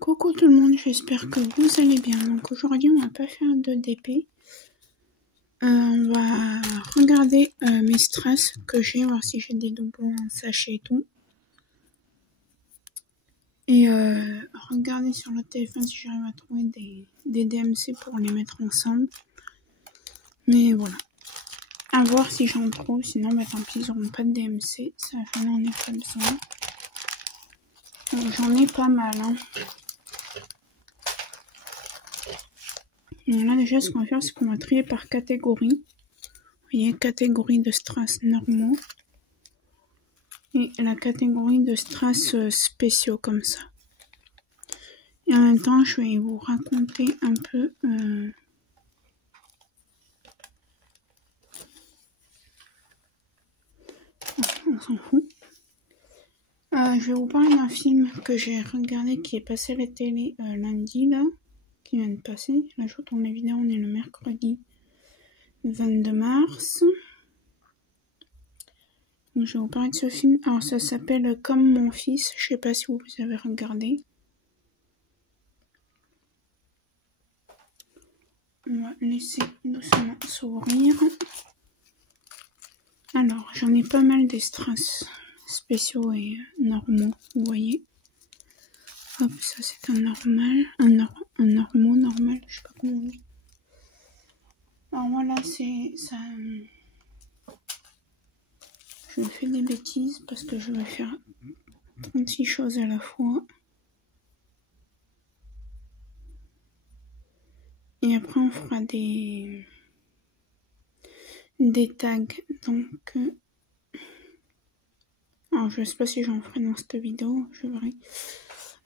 Coucou tout le monde, j'espère que vous allez bien. Donc aujourd'hui on va pas faire de DP. On va regarder mes strass que j'ai, voir si j'ai des doublons en sachet et tout. Et regarder sur le téléphone si j'arrive à trouver des DMC pour les mettre ensemble. Mais voilà. À voir si j'en trouve, sinon bah tant pis, ils n'auront pas de DMC. Ça je n'en ai pas besoin. Donc j'en ai pas mal hein. Donc là déjà ce qu'on va faire c'est qu'on va trier par catégorie. Vous voyez, catégorie de strass normaux et la catégorie de strass spéciaux comme ça. Et en même temps je vais vous raconter un peu on s'en fout. Je vais vous parler d'un film que j'ai regardé qui est passé à la télé lundi là, qui vient de passer. Là je retourne les vidéos, on est le mercredi 22 mars. Donc, je vais vous parler de ce film. Alors ça s'appelle Comme mon fils. Je sais pas si vous avez regardé. On va laisser doucement s'ouvrir. Alors j'en ai pas mal des strass spéciaux et normaux, vous voyez. Hop, ça c'est un normal, un normal, je sais pas comment on dit. Alors voilà, c'est ça. Je fais des bêtises parce que je vais faire 36 choses à la fois. Et après on fera des tags. Donc alors je sais pas si j'en ferai dans cette vidéo, je verrai.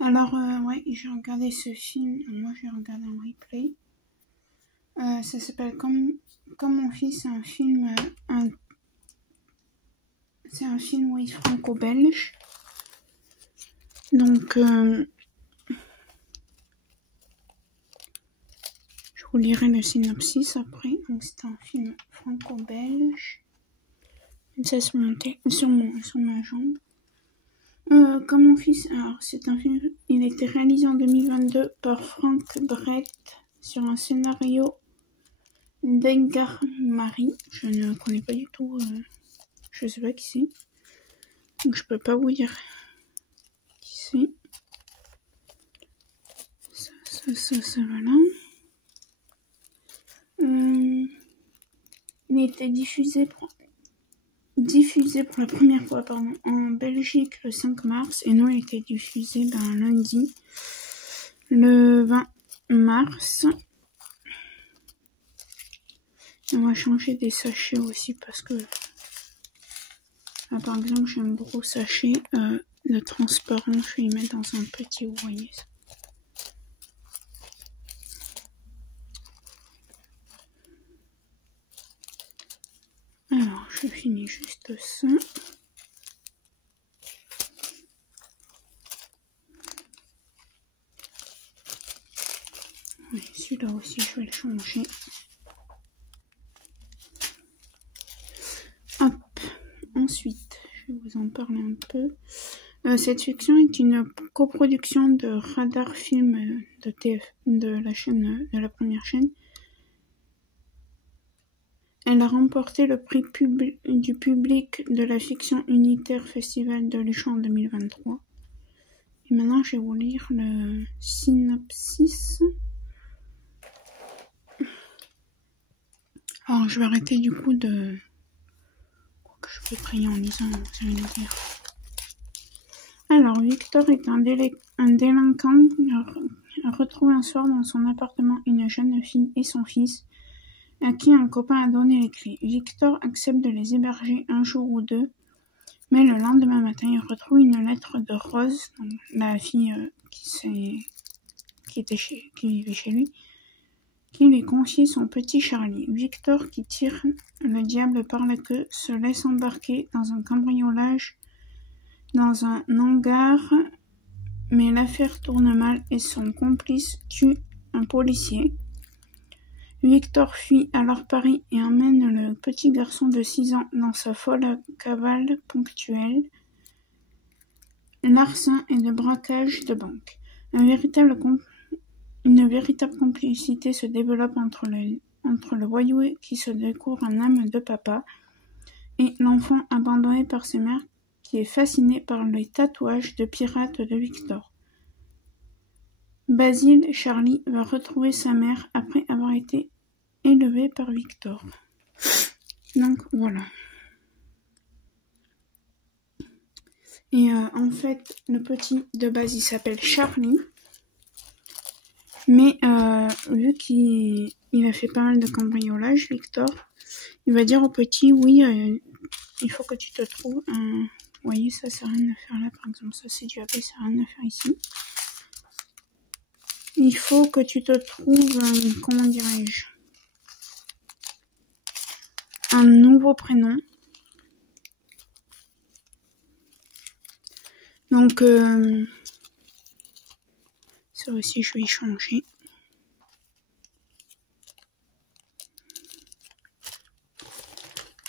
Alors ouais, j'ai regardé ce film. Moi j'ai regardé en replay. Ça s'appelle Comme mon fils. C'est un film c'est un film oui, franco-belge. Donc je vous lirai le synopsis après. Donc c'est un film franco-belge. Ça se montait sur ma jambe. Comme mon fils, alors c'est un film, il a été réalisé en 2022 par Frank Brett sur un scénario d'Edgar Marie. Je ne connais pas du tout, je sais pas qui c'est. Donc je peux pas vous dire qui c'est. Ça voilà. Il a été diffusé pour la première fois en Belgique le 5 mars et nous il a été diffusé lundi le 20 mars. On va changer des sachets aussi parce que là, par exemple j'ai un gros sachet de transparent, je vais y mettre dans un petit, vous voyez ça. Alors je finis juste ça. Oui, celui-là aussi je vais le changer. Hop, ensuite je vais vous en parler un peu. Cette fiction est une coproduction de Radar Film de TF, de la première chaîne. Elle a remporté le prix du public de la fiction unitaire Festival de Luchon en 2023. Et maintenant, je vais vous lire le synopsis. Alors, je vais arrêter du coup de... que je peux prier en lisant, vous allez me dire. Alors, Victor est un délinquant retrouvé un soir dans son appartement une jeune fille et son fils, à qui un copain a donné les clés. Victor accepte de les héberger un jour ou deux, mais le lendemain matin, il retrouve une lettre de Rose, donc la fille qui vivait chez lui, qui lui confie son petit Charlie. Victor, qui tire le diable par la queue, se laisse embarquer dans un cambriolage dans un hangar, mais l'affaire tourne mal et son complice tue un policier. Victor fuit alors Paris et emmène le petit garçon de 6 ans dans sa folle cavale ponctuelle, larcin et de braquage de banque. Une véritable complicité se développe entre le voyou qui se découvre un âme de papa et l'enfant abandonné par ses mères qui est fasciné par les tatouages de pirate de Victor. Basil Charlie va retrouver sa mère après avoir été élevé par Victor. Donc voilà. Et en fait, le petit de base il s'appelle Charlie. Mais vu qu'il a fait pas mal de cambriolage, Victor, il va dire au petit, oui, il faut que tu te trouves un... Vous voyez, ça, c'est rien à faire là, par exemple. Ça, c'est du AP, c'est rien à faire ici. Il faut que tu te trouves, comment dirais-je, un nouveau prénom. Donc, ça aussi, je vais y changer.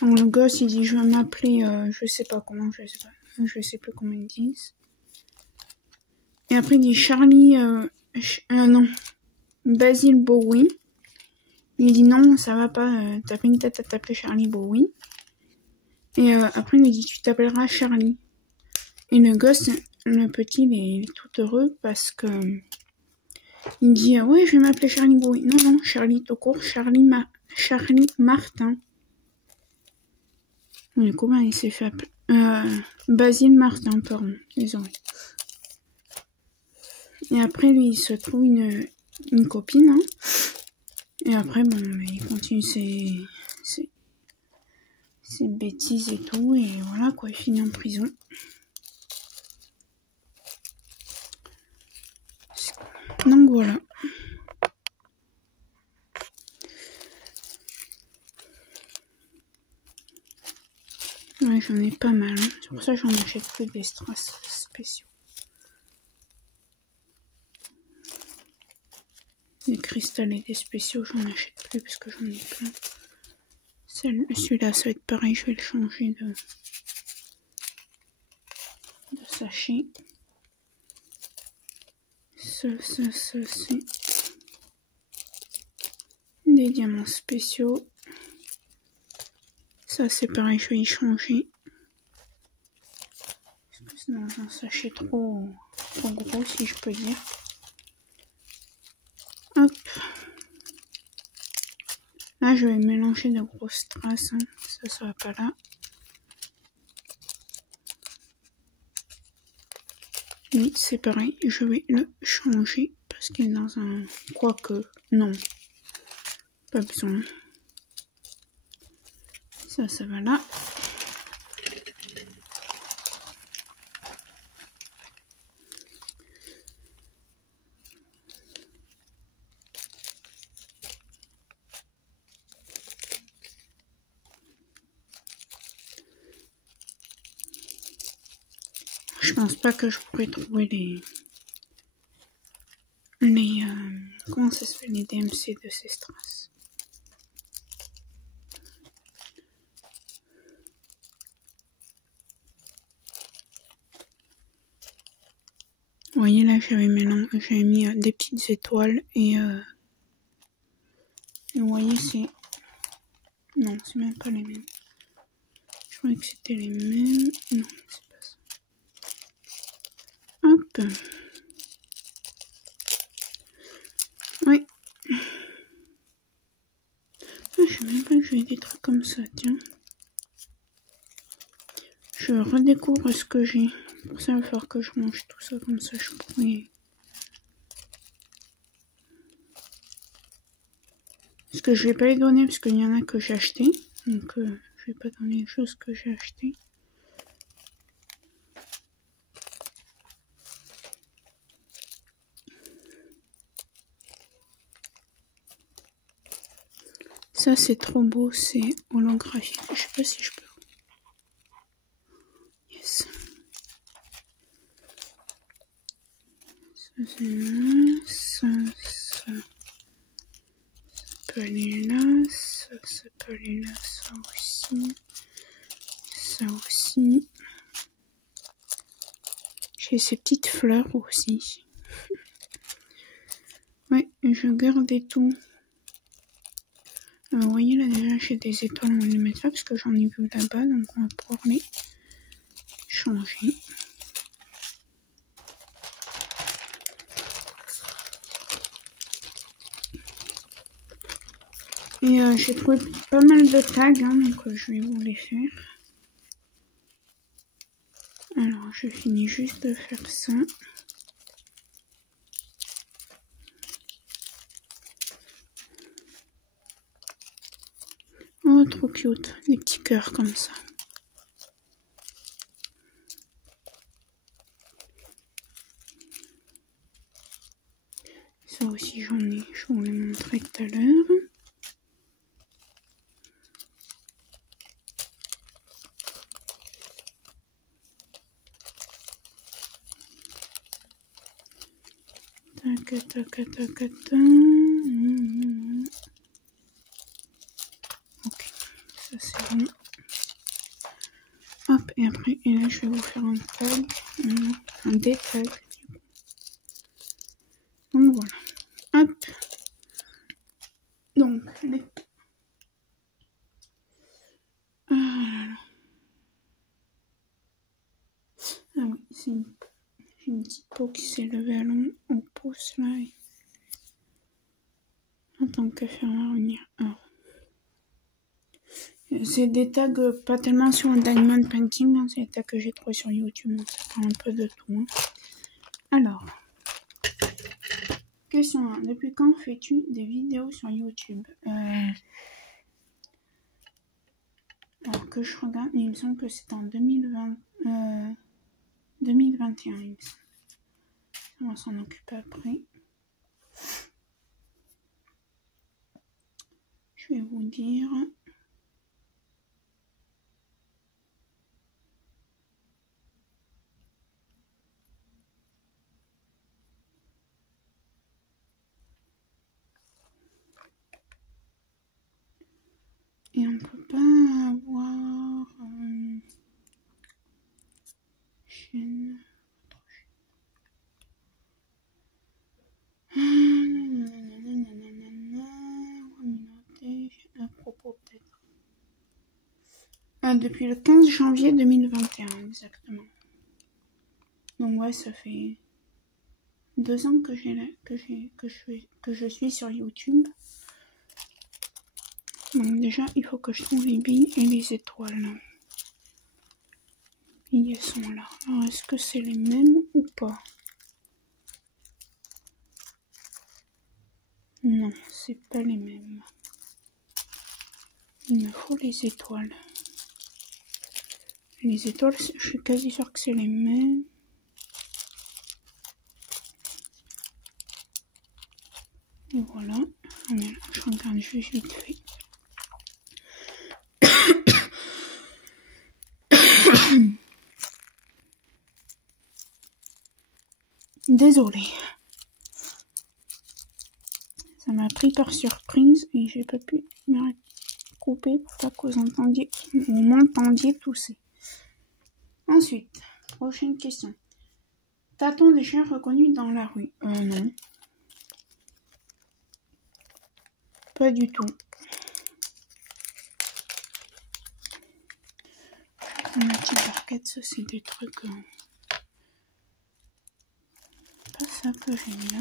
Donc, le gosse, il dit, je vais m'appeler, je sais pas comment, je sais plus comment ils disent. Et après, il dit Charlie, non, Basil Bowie. Il dit non, ça va pas, t'as pas une tête à t'appeler Charlie Bowie. Et après, il lui dit, tu t'appelleras Charlie. Et le gosse, le petit, il est tout heureux parce que il dit, ouais, je vais m'appeler Charlie Bowie. Non, non, Charlie tout court, Charlie Martin. Du coup, il s'est fait appeler Basil Martin, pardon, désolé. Et après, lui, il se trouve une copine, hein. Et après, bon, mais il continue ses bêtises et tout, et voilà, quoi, il finit en prison. Donc voilà. Ouais, j'en ai pas mal, hein. C'est pour ça que j'en achète plus des strass spéciaux. Des cristallés des spéciaux, j'en achète plus parce que j'en ai plein. Celui-là, ça va être pareil, je vais le changer de sachet. C'est des diamants spéciaux. Ça, c'est pareil, je vais y changer. Parce que c'est dans un sachet trop gros, si je peux dire. Hop. Là, je vais mélanger de grosses traces. Hein. Ça va pas là. Oui, c'est pareil. Je vais le changer parce qu'il est dans un... Quoique, non. Pas besoin. Ça va là. Je pense pas que je pourrais trouver les comment ça se fait, les DMC de ces strass. Vous voyez là, j'avais mis des petites étoiles et vous voyez c'est... Non, c'est même pas les mêmes. Je croyais que c'était les mêmes. Non, c'est pas ça. Hop. Oui. Ah, je sais même pas que j'ai des trucs comme ça, tiens. Je redécouvre ce que j'ai. Pour ça, il va falloir que je mange tout ça comme ça, je pourrais... Parce que je vais pas les donner parce qu'il y en a que j'ai acheté. Donc je vais pas donner les choses que j'ai achetées. Ça c'est trop beau, c'est holographique. Je sais pas si je peux. Yes. Ça c'est là, ça peut aller là, ça peut aller là, ça aussi. J'ai ces petites fleurs aussi. Ouais, je gardais tout. Vous voyez là déjà j'ai des étoiles, on va les mettre là parce que j'en ai vu là-bas, donc on va pouvoir les changer. Et j'ai trouvé pas mal de tags, hein, donc je vais vous les faire. Alors je finis juste de faire ça. Oh, trop cute, des petits cœurs comme ça. Ça aussi j'en ai, je vous l'ai montré tout à l'heure. Tac, tac, tac, tac. Ok, ça c'est bon. Hop, et après, et là je vais vous faire un tag, un détag. Donc voilà. Hop. Donc, les... Ah oui, c'est une petite peau qui s'est levée au pouce là. Et... Attends que faire va revenir. Alors. C'est des tags pas tellement sur le Diamond Painting, hein, c'est des tags que j'ai trouvé sur YouTube, donc ça prend un peu de tout. Hein. Alors, question 1. Depuis quand fais-tu des vidéos sur YouTube? Alors que je regarde, il me semble que c'est en 2020, 2021, il me semble. On va s'en occuper après. Je vais vous dire... Et on peut pas avoir chaîne. À propos peut-être. Depuis le 15 janvier 2021 exactement. Donc ouais, ça fait 2 ans que je suis sur YouTube. Donc déjà, il faut que je trouve les billes et les étoiles. Les billes sont là. Alors, est-ce que c'est les mêmes ou pas? Non, c'est pas les mêmes. Il me faut les étoiles. Les étoiles, je suis quasi sûre que c'est les mêmes. Et voilà. Je regarde juste vite fait. Désolée. Ça m'a pris par surprise et j'ai pas pu me couper pour pas que vous m'entendiez tousser. Ensuite, prochaine question. T'a-t-on déjà reconnu dans la rue? Non. Pas du tout. Ma petite barquette, ça c'est des trucs... pas ça que j'ai mis là.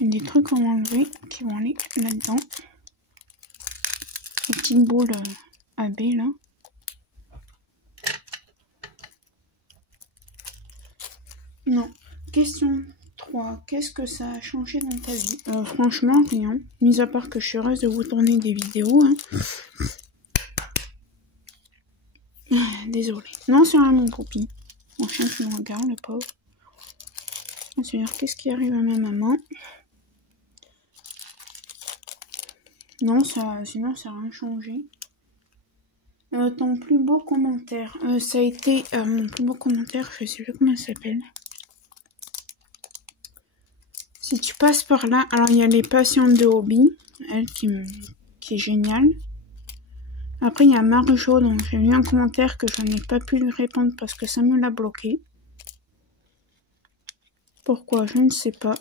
Des trucs qu'on va enlever qui vont aller là-dedans. Les petites boules AB là. Non. Question 3. Qu'est-ce que ça a changé dans ta vie? Franchement, rien. Mis à part que je suis heureuse de vous tourner des vidéos. Hein. Désolée. Non, c'est un mon poupie. Mon chien qui me regarde, le pauvre. Ensuite, qu'est-ce qui arrive à ma maman? Non, sinon ça n'a rien changé. Ton plus beau commentaire. Ça a été mon plus beau commentaire, je sais plus comment ça s'appelle. Si tu passes par là, alors il y a les patientes de Hobby, elle qui est géniale. Après, il y a Marjo, donc j'ai lu un commentaire que je n'ai pas pu lui répondre parce que ça me l'a bloqué. Pourquoi? Je ne sais pas.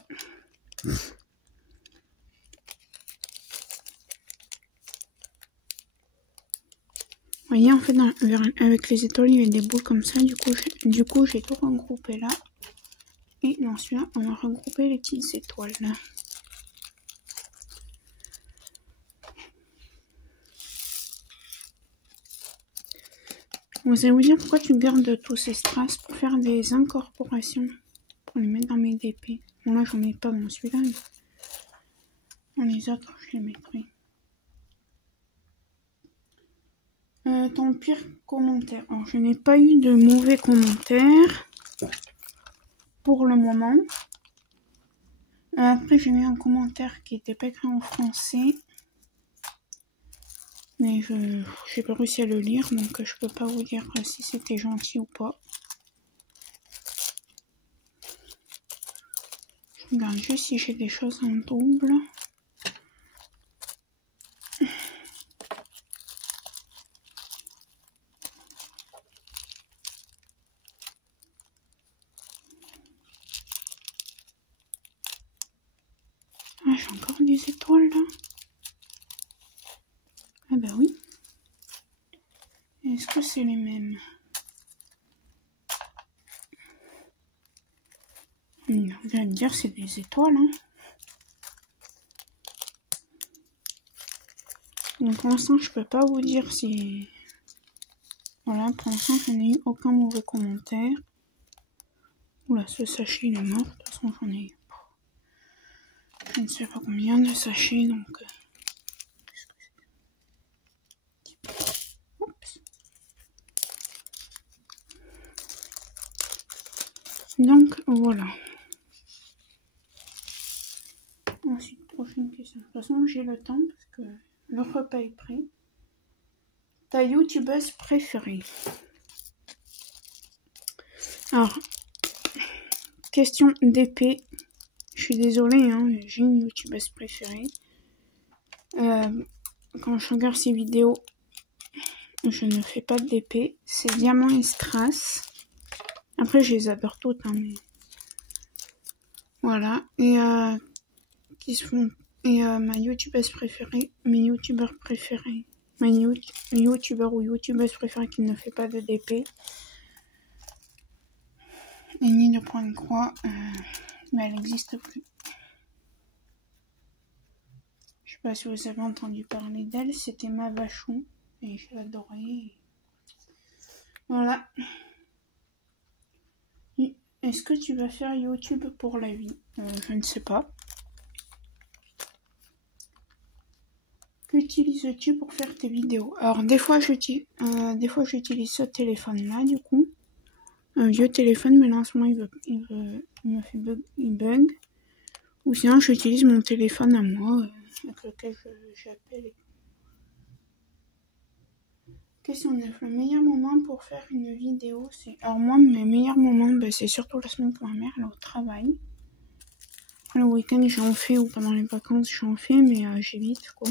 Vous voyez, en fait, avec les étoiles, il y a des boules comme ça. Du coup, j'ai tout regroupé là. Et dans celui-là, on va regrouper les petites étoiles là. Vous allez vous dire pourquoi tu gardes tous ces strass pour faire des incorporations. Pour les mettre dans mes DP. Bon, là, j'en ai pas dans celui-là. Mais dans les autres, je les mettrai. Ton pire commentaire. Alors, je n'ai pas eu de mauvais commentaires pour le moment. Après, j'ai eu un commentaire qui était pas écrit en français. Mais j'ai pas réussi à le lire, donc je peux pas vous dire si c'était gentil ou pas. Je regarde juste si j'ai des choses en double. Ah, j'ai encore des étoiles là. Ah bah oui. Est-ce que c'est les mêmes? Vous allez me dire c'est des étoiles, hein. Donc pour l'instant je peux pas vous dire si... Voilà, pour l'instant je n'ai eu aucun mauvais commentaire. Oula, ce sachet il est mort, de toute façon j'en ai... Je ne sais pas combien de sachets, donc... Oups. Donc voilà. Ensuite, prochaine question. De toute façon, j'ai le temps parce que le repas est prêt. Ta youtubeuse préférée? Alors, question d'épée. Je suis désolée, hein, j'ai une youtubeuse préférée. Quand je regarde ses vidéos, je ne fais pas d'épée. C'est Diamant et Strass. Après, je les adore toutes, hein, mais... Voilà. Et qui se font... Et ma youtubeuse préférée, mes youtubeurs préférés, ma youtubeur ou youtubeuse préférée qui ne fait pas de DP et ni de point de croix, mais elle n'existe plus. Je sais pas si vous avez entendu parler d'elle, c'était Ma Vachon et je l'adorais. Voilà. Est-ce que tu vas faire YouTube pour la vie? Je ne sais pas. Qu'utilises-tu pour faire tes vidéos? Alors des fois j'utilise ce téléphone là du coup. Un vieux téléphone, mais là en ce moment il bug. Ou sinon j'utilise mon téléphone à moi, avec lequel j'appelle. Question 9. Le meilleur moment pour faire une vidéo, c'est... Alors moi, mes meilleurs moments, c'est surtout la semaine quand ma mère elle est au travail. Le week-end j'en fais, ou pendant les vacances j'en fais, mais j'évite quoi.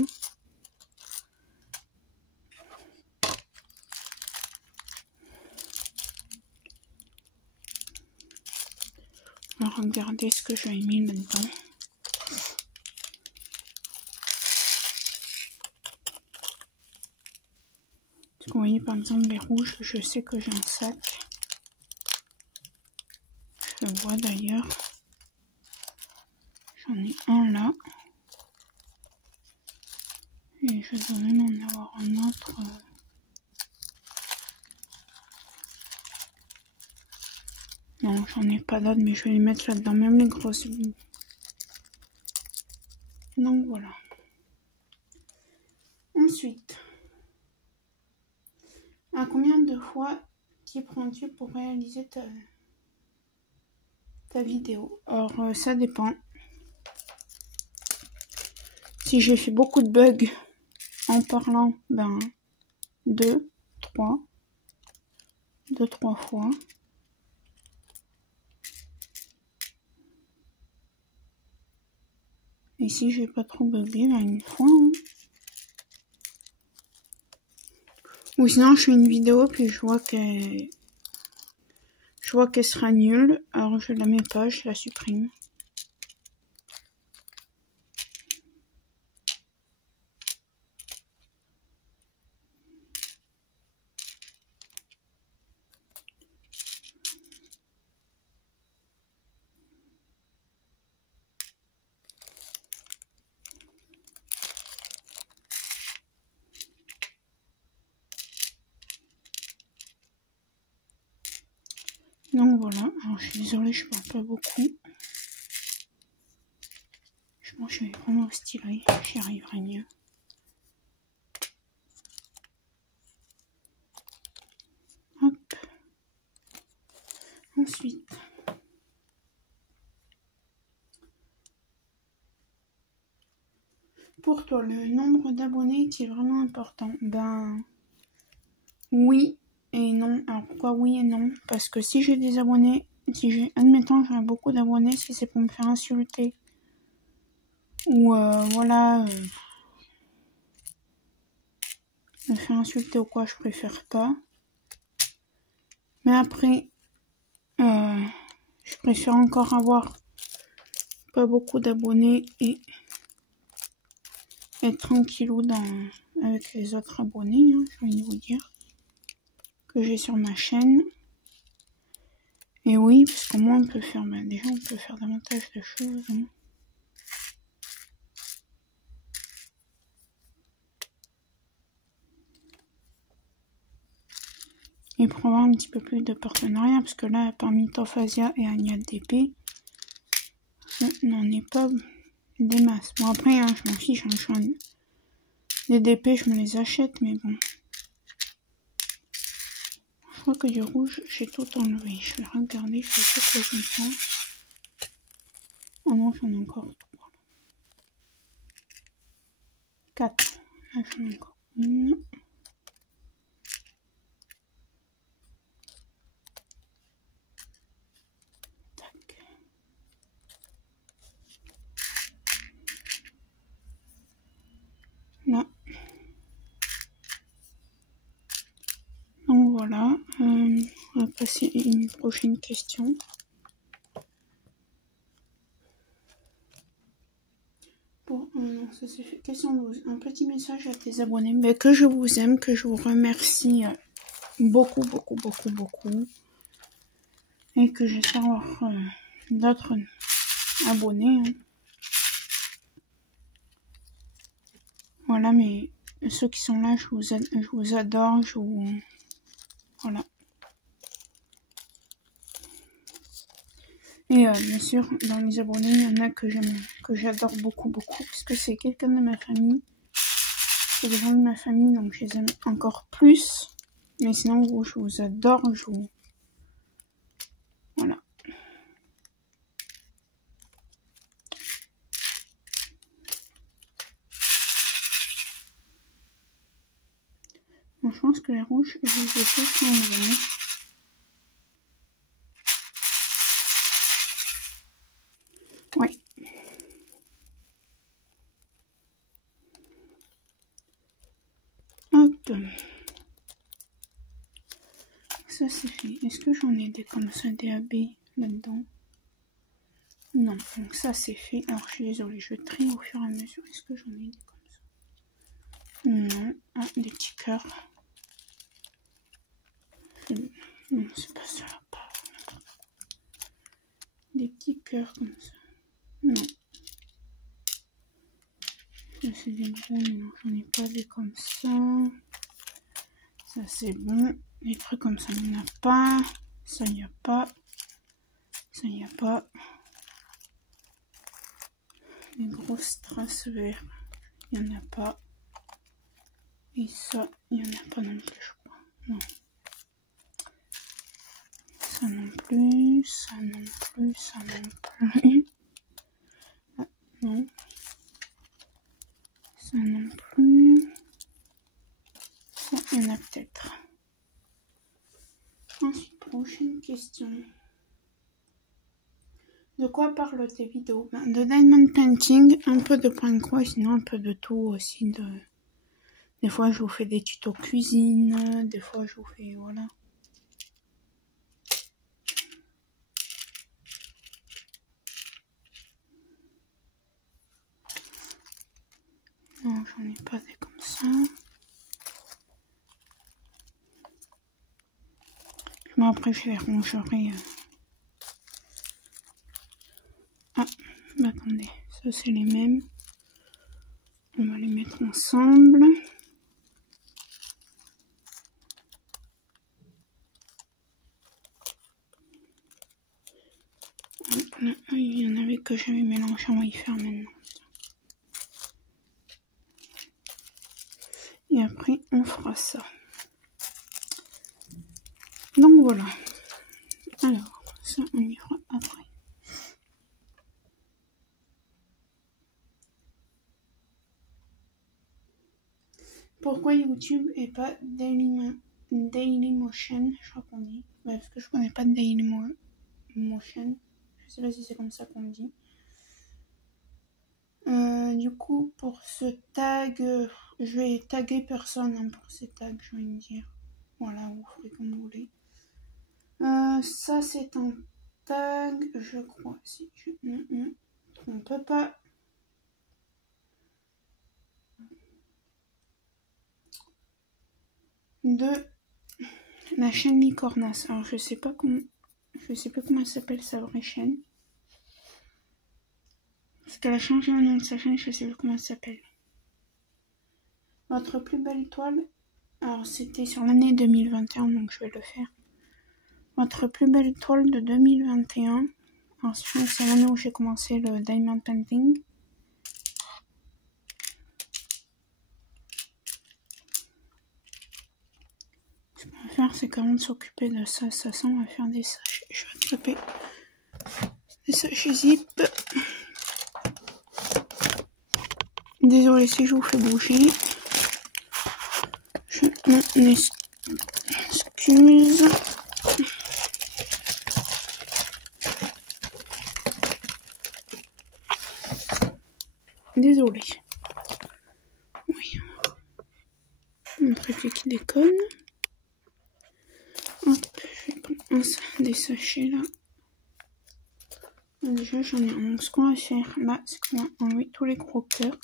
On va regarder ce que j'ai mis là-dedans. Vous voyez par exemple les rouges, je sais que j'ai un sac. Je le vois d'ailleurs. J'en ai un là. Et je dois même en avoir un autre. Non, j'en ai pas d'autres, mais je vais les mettre là-dedans, même les grosses billes. Donc voilà. Ensuite, à combien de fois t'y prends-tu pour réaliser ta vidéo? Alors, ça dépend. Si j'ai fait beaucoup de bugs en parlant, 2, 3 fois. Et si j'ai pas trop bugué, une fois. Hein. Ou sinon, je fais une vidéo, puis je vois qu'elle sera nulle. Alors, je la mets pas, je la supprime. Donc voilà, alors je suis désolée, je parle pas beaucoup. Je pense que je vais vraiment au stylet, j'y arriverai mieux. Hop. Ensuite. Pour toi, le nombre d'abonnés est-il vraiment important? Ben, oui et non. Alors pourquoi oui et non? Parce que si j'ai des abonnés, admettons, j'aurais beaucoup d'abonnés, si c'est pour me faire insulter, ou voilà, me faire insulter ou quoi, je préfère pas. Mais après, je préfère encore avoir pas beaucoup d'abonnés et être tranquillou avec les autres abonnés, hein, je vais vous dire, que j'ai sur ma chaîne. Et oui, parce qu'au moins on peut faire, déjà on peut faire davantage de choses. Hein. Et pour avoir un petit peu plus de partenariat, parce que là, parmi Tophasia et Agnat DP, on n'en est pas des masses. Bon après, hein, je m'en fiche, hein, les DP, je me les achète, mais bon. Je crois que du rouge, j'ai tout enlevé. Je vais regarder, je vais tout comme ça. Oh non, j'en ai encore 3. 4. Là, j'en ai encore une. Tac. Là. Donc voilà. On va passer à une prochaine question. Bon, ça c'est fait. Question 12. Un petit message à tes abonnés. Mais que je vous aime, que je vous remercie beaucoup, beaucoup, beaucoup, beaucoup. Et que j'espère avoir d'autres abonnés. Hein. Voilà, mais ceux qui sont là, je vous adore, voilà. Et bien sûr, dans les abonnés, il y en a que j'adore beaucoup, beaucoup, parce que c'est quelqu'un de ma famille. C'est des gens de ma famille, donc je les aime encore plus. Mais sinon, je vous adore, voilà. Bon, je pense que les rouges, je les ai tous enlevés. Ouais. Hop. Ça c'est fait. Est-ce que j'en ai des comme ça, des AB là-dedans? Non, donc ça c'est fait. Alors je suis désolée, je trie au fur et à mesure. Est-ce que j'en ai des comme ça? Non. Ah, des petits cœurs. Non, c'est pas ça. Pas. Des petits cœurs comme ça. Non. Ça c'est des bons, non, j'en ai pas des comme ça. Ça c'est bon. Les trucs comme ça, il n'y en a pas. Ça, il n'y a pas. Ça, il n'y a pas. Les grosses traces vertes, il n'y en a pas. Et ça, il n'y en a pas non plus, je crois. Non. Ça non plus, ça non plus, ça non plus. Ah, non. Ça non plus. Ça, il y en a peut-être. Ensuite, prochaine question. De quoi parlent tes vidéos? De diamond painting, un peu de point croix, sinon un peu de tout aussi, Des fois, je vous fais des tutos cuisine. Des fois, je vous fais... Voilà. Non, j'en ai pas des comme ça. Bon, après, je les rangerai. Ah, bah attendez. Ça, c'est les mêmes. On va les mettre ensemble. Là, il y en avait que j'avais mélangé, on va y faire maintenant. Et après, on fera ça. Donc voilà. Alors, ça, on y fera après. Pourquoi YouTube et pas Dailymotion, je crois qu'on dit. Ouais, parce que je connais pas de Dailymotion. Je sais pas si c'est comme ça qu'on dit. Du coup, pour ce tag, je vais taguer personne hein, pour ces tags, je vais me dire. Voilà, vous ferez comme vous voulez. Ça, c'est un tag, je crois. Si je ne trompe pas. De la chaîne Licornas. Alors, je sais pas comment s'appelle sa vraie chaîne. Parce qu'elle a changé le nom de sa chaîne, je sais plus comment elle s'appelle. Votre plus belle étoile. Alors, c'était sur l'année 2021, donc je vais le faire. Votre plus belle étoile de 2021. Alors, c'est l'année où j'ai commencé le Diamond Painting. Ce qu'on va faire, c'est qu'avant de s'occuper de ça, on va faire des sachets. Je vais attraper des sachets zip. Désolée si je vous fais bouger. Je m'en excuse. Désolée. Oui. Un truc qui déconne. Hop, je vais prendre des sachets là. Déjà j'en ai 11. Ce qu'on va faire là, c'est qu'on va enlever tous les gros cœurs.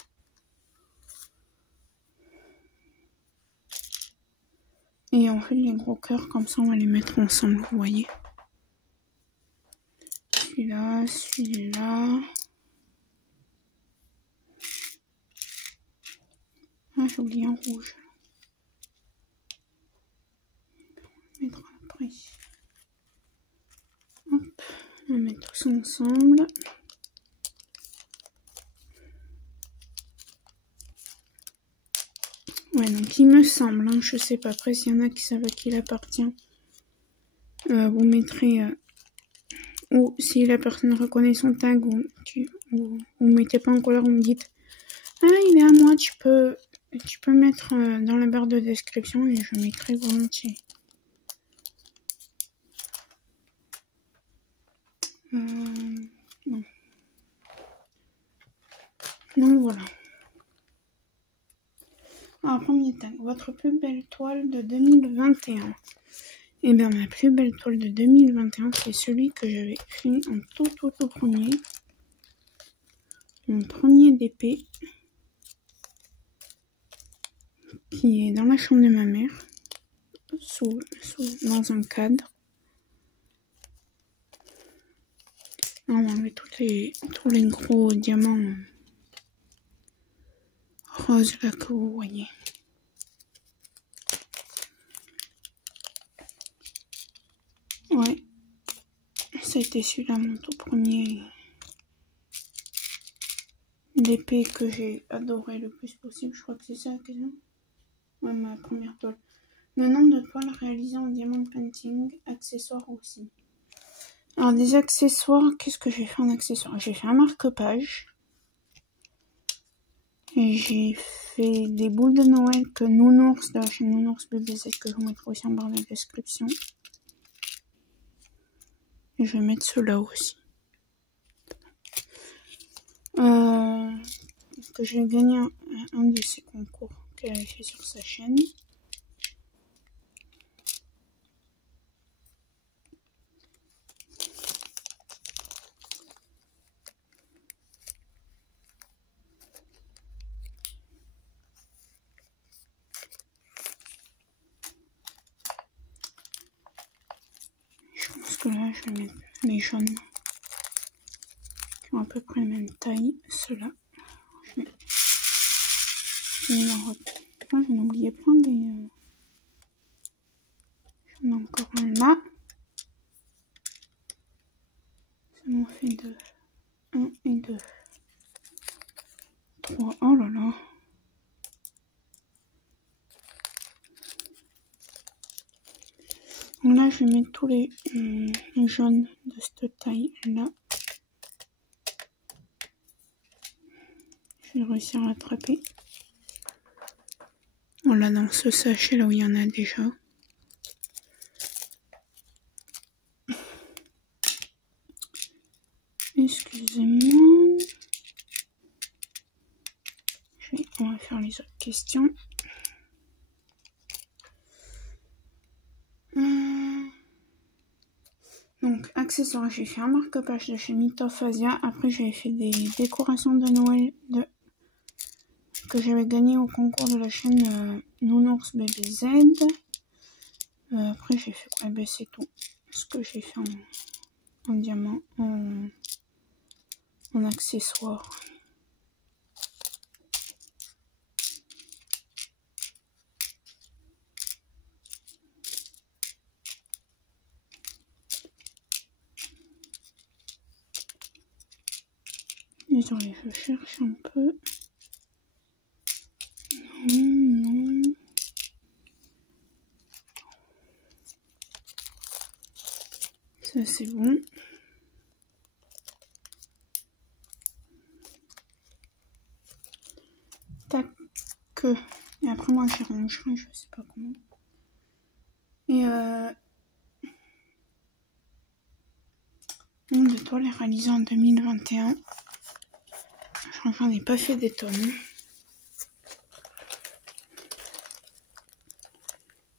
Et on fait les gros cœurs comme ça, on va les mettre ensemble, vous voyez. Celui-là, celui-là. Ah, j'ai oublié un rouge. On va mettre après. Hop, on va mettre tous ensemble. Ouais, donc il me semble, hein, je sais pas, après s'il y en a qui savent à qui il appartient, vous mettrez, ou si la personne reconnaît son tag, ou vous mettez pas en couleur, vous me dites, ah il est à moi, tu peux mettre dans la barre de description et je mettrai volontiers. Non. Donc voilà. Alors, premier tag, votre plus belle toile de 2021. Et bien, ma plus belle toile de 2021, c'est celui que j'avais fait en tout premier. Mon premier DP. Qui est dans la chambre de ma mère. Dans un cadre. On va enlever tous les gros diamants roses là que vous voyez. Ouais. C'était celui-là mon tout premier DP que j'ai adoré le plus possible. Je crois que c'est ça la question. Ouais, ma première toile. Le nombre de toiles réalisées en diamant painting, accessoires aussi. Alors des accessoires, qu'est-ce que j'ai fait en accessoires? J'ai fait un marque-page. Et j'ai fait des boules de Noël que Nounours de la chaîne Nounours BBZ que je vous mettrai aussi en barre de description. Et je vais mettre ceux-là aussi. Que j'ai gagné un de ces concours qu'elle avait fait sur sa chaîne. Je pense que là, je vais mettre les jaunes qui ont à peu près la même taille. Ceux-là, je vais j'en ai oublié plein des... J'en ai encore un là. Ça m'en fait 2. 1 et 2. 3. Oh là là. Donc là, je vais mettre tous les jaunes de cette taille-là. Je vais réussir à l'attraper. Voilà, dans ce sachet là où il y en a déjà. Excusez-moi. On va faire les autres questions. Donc, accessoires, j'ai fait un marque-page de chez Mythophasia. Après, j'avais fait des décorations de Noël que j'avais gagné au concours de la chaîne Nounours Bébé Z. Après, j'ai fait... Eh ben, c'est tout. Ce que j'ai fait en diamant, en accessoires. Désolée, je cherche un peu. Non. Ça, c'est bon. Tac. Et après, moi, j'y rangerai, je sais pas comment. Et nombre de toiles réalisées en 2021. Je crois que j'en ai pas fait des tonnes.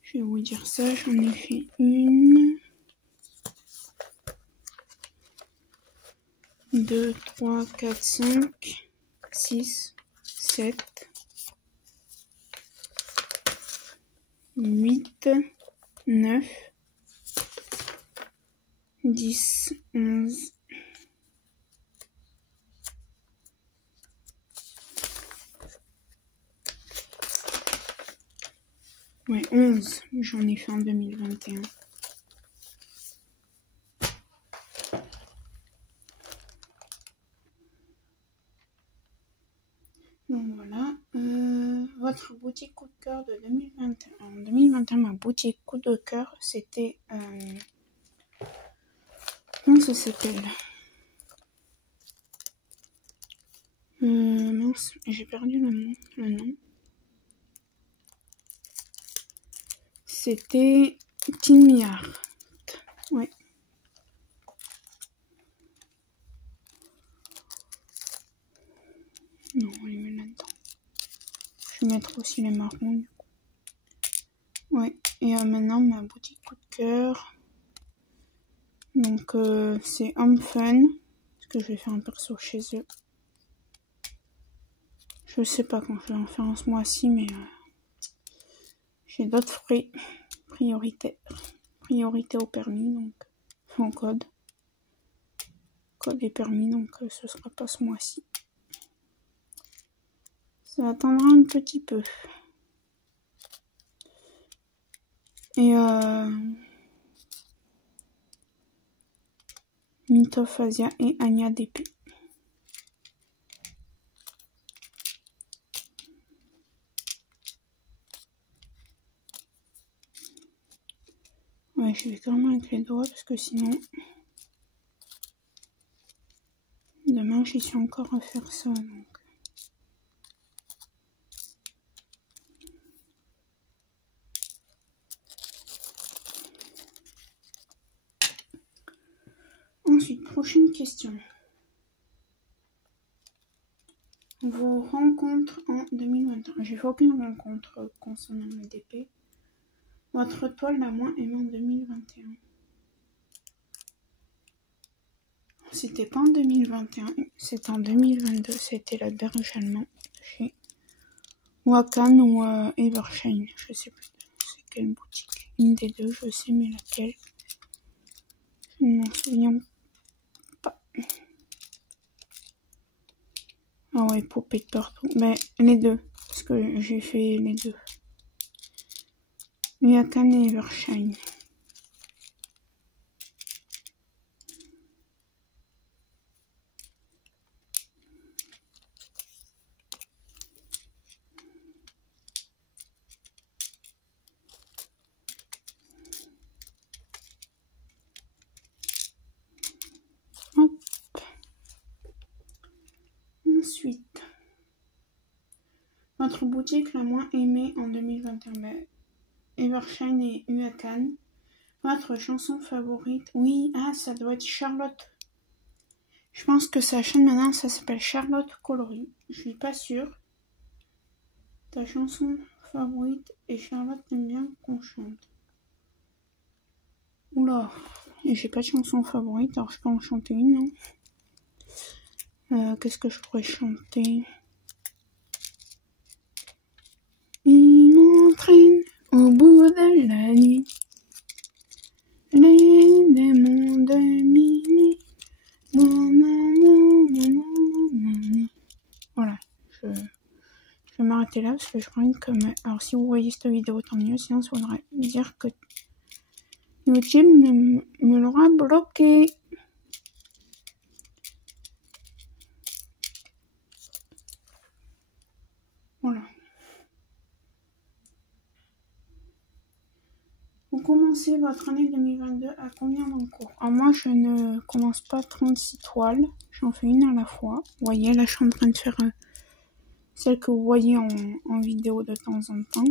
Je vais vous dire ça, j'en ai fait 1, 2, 3, 4, 5, 6, 7, 8, 9, 10, 11, ouais, 11, j'en ai fait en 2021. Donc voilà, votre boutique coup de cœur de 2021. En 2021, ma boutique coup de cœur, c'était... comment ça s'appelle? Mince, j'ai perdu le nom. C'était Teen Milliard. Ouais. Non, on les met là-dedans. Je vais mettre aussi les marrons du coup. Ouais. Et maintenant ma boutique coup de cœur. Donc c'est Home Fun. Parce que je vais faire un perso chez eux. Je sais pas quand je vais en faire en ce mois-ci, mais j'ai d'autres frais prioritaires. Priorité au permis, donc en code. Code est permis, donc ce sera pas ce mois-ci. Ça attendra un petit peu. Et Mythophasia et Anya DP. Ouais, je vais quand même avec les doigts parce que sinon demain j'y suis encore à faire ça. Donc. Ensuite, prochaine question. Vos rencontres en 2021. J'ai fait aucune rencontre concernant le DP. Votre toile la moins aimée en 2021. C'était pas en 2021, c'était en 2022. C'était la berge allemande chez Wakan ou Evershine. Je sais plus c'est quelle boutique. Une des deux, je sais, mais laquelle. Je ne m'en souviens pas. Ah ouais, poupée de partout. Mais les deux, parce que j'ai fait les deux. Wakan et Evershine. Ensuite, votre boutique la moins aimée en 2021. Evershine et Wakan. Votre chanson favorite. Oui, ça doit être Charlotte. Je pense que sa chaîne maintenant, ça s'appelle Charlotte Coloris. Je suis pas sûre. Ta chanson favorite et Charlotte aime bien qu'on chante. Oula, et j'ai pas de chanson favorite, alors je peux en chanter une, non? Qu'est-ce que je pourrais chanter? Il m'entraîne au bout de la nuit. Les démons de minuit. Voilà, je vais m'arrêter là parce que je crois que... Alors si vous voyez cette vidéo, tant mieux, sinon ça voudrait dire que YouTube me l'aura bloqué. Voilà. Vous commencez votre année 2022 à combien d'encours? Alors moi, je ne commence pas 36 toiles. J'en fais une à la fois. Vous voyez, là, je suis en train de faire celle que vous voyez en vidéo de temps en temps.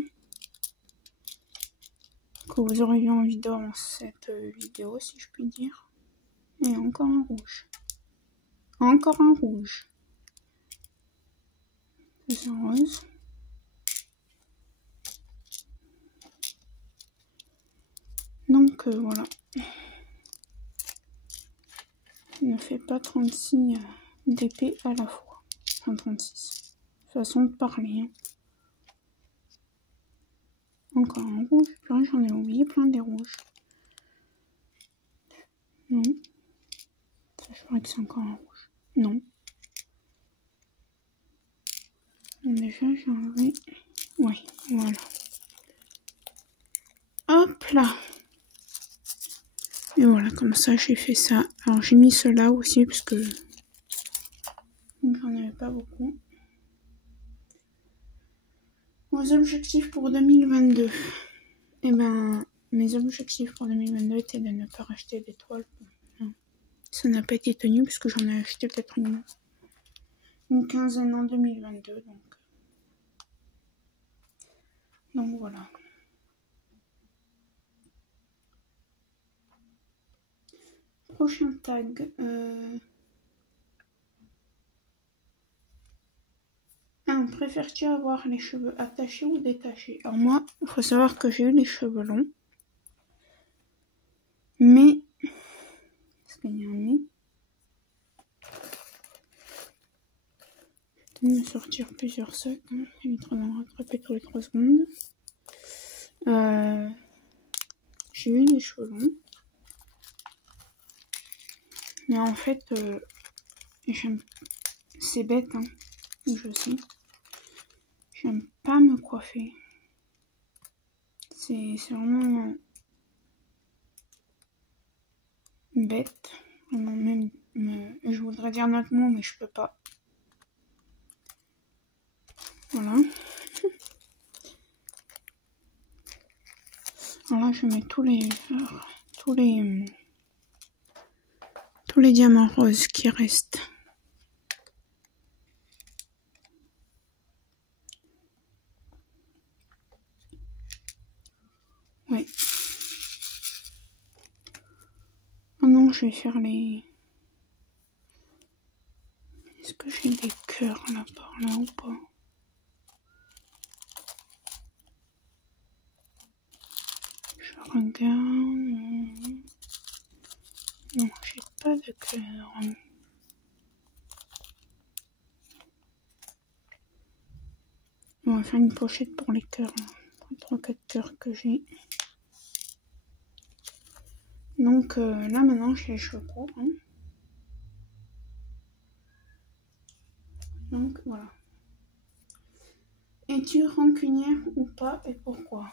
Que vous aurez vu en vidéo avant cette vidéo, si je puis dire. Et encore un rouge. Encore un rouge. C'est un rose. Donc voilà. Je ne fais pas 36 d'épée à la fois. Enfin 36. Façon de parler. Hein. Encore un rouge. J'en ai oublié plein des rouges. Non. Ça, je crois que c'est encore un rouge. Non. Déjà, j'ai enlevé. Ouais, voilà. Hop là. Et voilà, comme ça, j'ai fait ça. Alors, j'ai mis cela aussi parce que j'en avais pas beaucoup. Vos objectifs pour 2022. Eh ben, mes objectifs pour 2022 étaient de ne pas racheter d'étoiles. Non. Ça n'a pas été tenu parce que j'en ai acheté peut-être une quinzaine en 2022. Donc voilà. Prochain tag. Préfères-tu avoir les cheveux attachés ou détachés? Alors moi, il faut savoir que j'ai eu les cheveux longs. Mais... Est-ce qu'il y a un nez? Je vais me sortir plusieurs sacs. Évitera d'en rattraper tous les 3 secondes. J'ai eu les cheveux longs. Mais en fait, j'aime... C'est bête, hein. Je sais. J'aime pas me coiffer. C'est vraiment bête. Vraiment même... Je voudrais dire notre mot, mais je peux pas. Voilà. Alors là, je mets tous les diamants roses qui restent. Ouais. Maintenant, je vais faire les... Est-ce que j'ai des queues? cœurs là par là ou pas? Je regarde. Non, j'ai pas de cœur. On va faire une pochette pour les cœurs. 3-4 cœurs que j'ai. Donc là maintenant j'ai les cheveux courts. Hein. Donc voilà. Es-tu rancunière ou pas et pourquoi?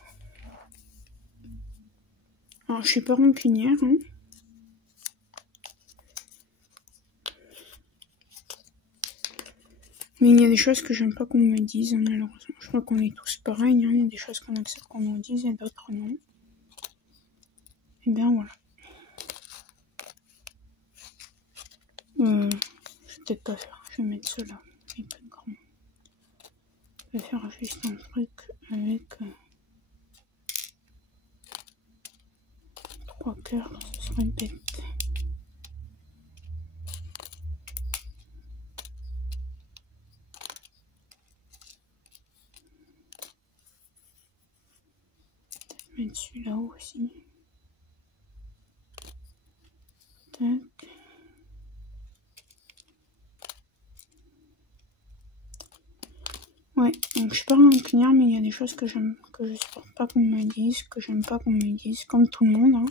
Alors je suis pas rancunière. Hein. Mais il y a des choses que j'aime pas qu'on me dise, malheureusement. Je crois qu'on est tous pareils. Hein. Il y a des choses qu'on accepte qu'on nous dise et d'autres non. Et bien voilà. Je vais peut-être pas faire. Je vais mettre cela. Il est pas grand. Je vais faire juste un truc avec 3 cœurs. Ce serait bête. Mettre celui-là aussi. Tac. Ouais, donc je suis pas rancunière, mais il y a des choses que j'aime, que je supporte pas qu'on me dise, que j'aime pas qu'on me dise, comme tout le monde. Hein.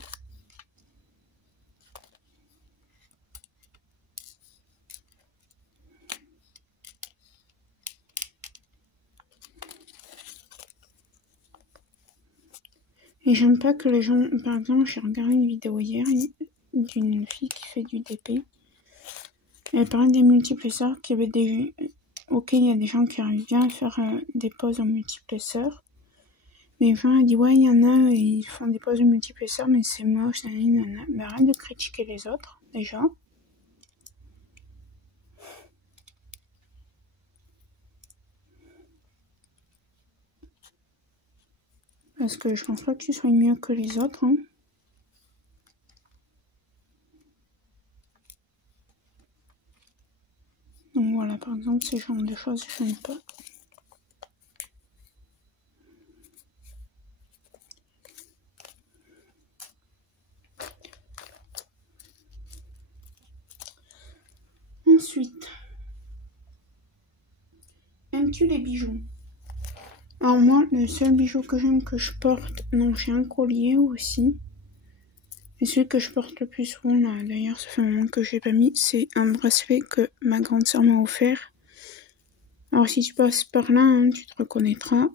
Et j'aime pas que les gens, par exemple, j'ai regardé une vidéo hier d'une fille qui fait du DP. Elle parlait des multiples essors, qu'il y avait des... Ok, il y a des gens qui arrivent bien à faire des poses en multiples essors. Mais enfin, elle dit, ouais, il y en a, ils font des poses en multiples essors, mais c'est moche, nanana. Mais arrête de critiquer les autres, déjà. Parce que je pense pas que tu sois mieux que les autres, hein. Donc voilà, par exemple, ce genre de choses, je n'aime pas. Ensuite, aimes-tu les bijoux? Alors moi, le seul bijou que j'aime que je porte, non, j'ai un collier aussi. Et celui que je porte le plus souvent, là, d'ailleurs, ça fait un moment que j'ai pas mis, c'est un bracelet que ma grande sœur m'a offert. Alors si tu passes par là, hein, tu te reconnaîtras.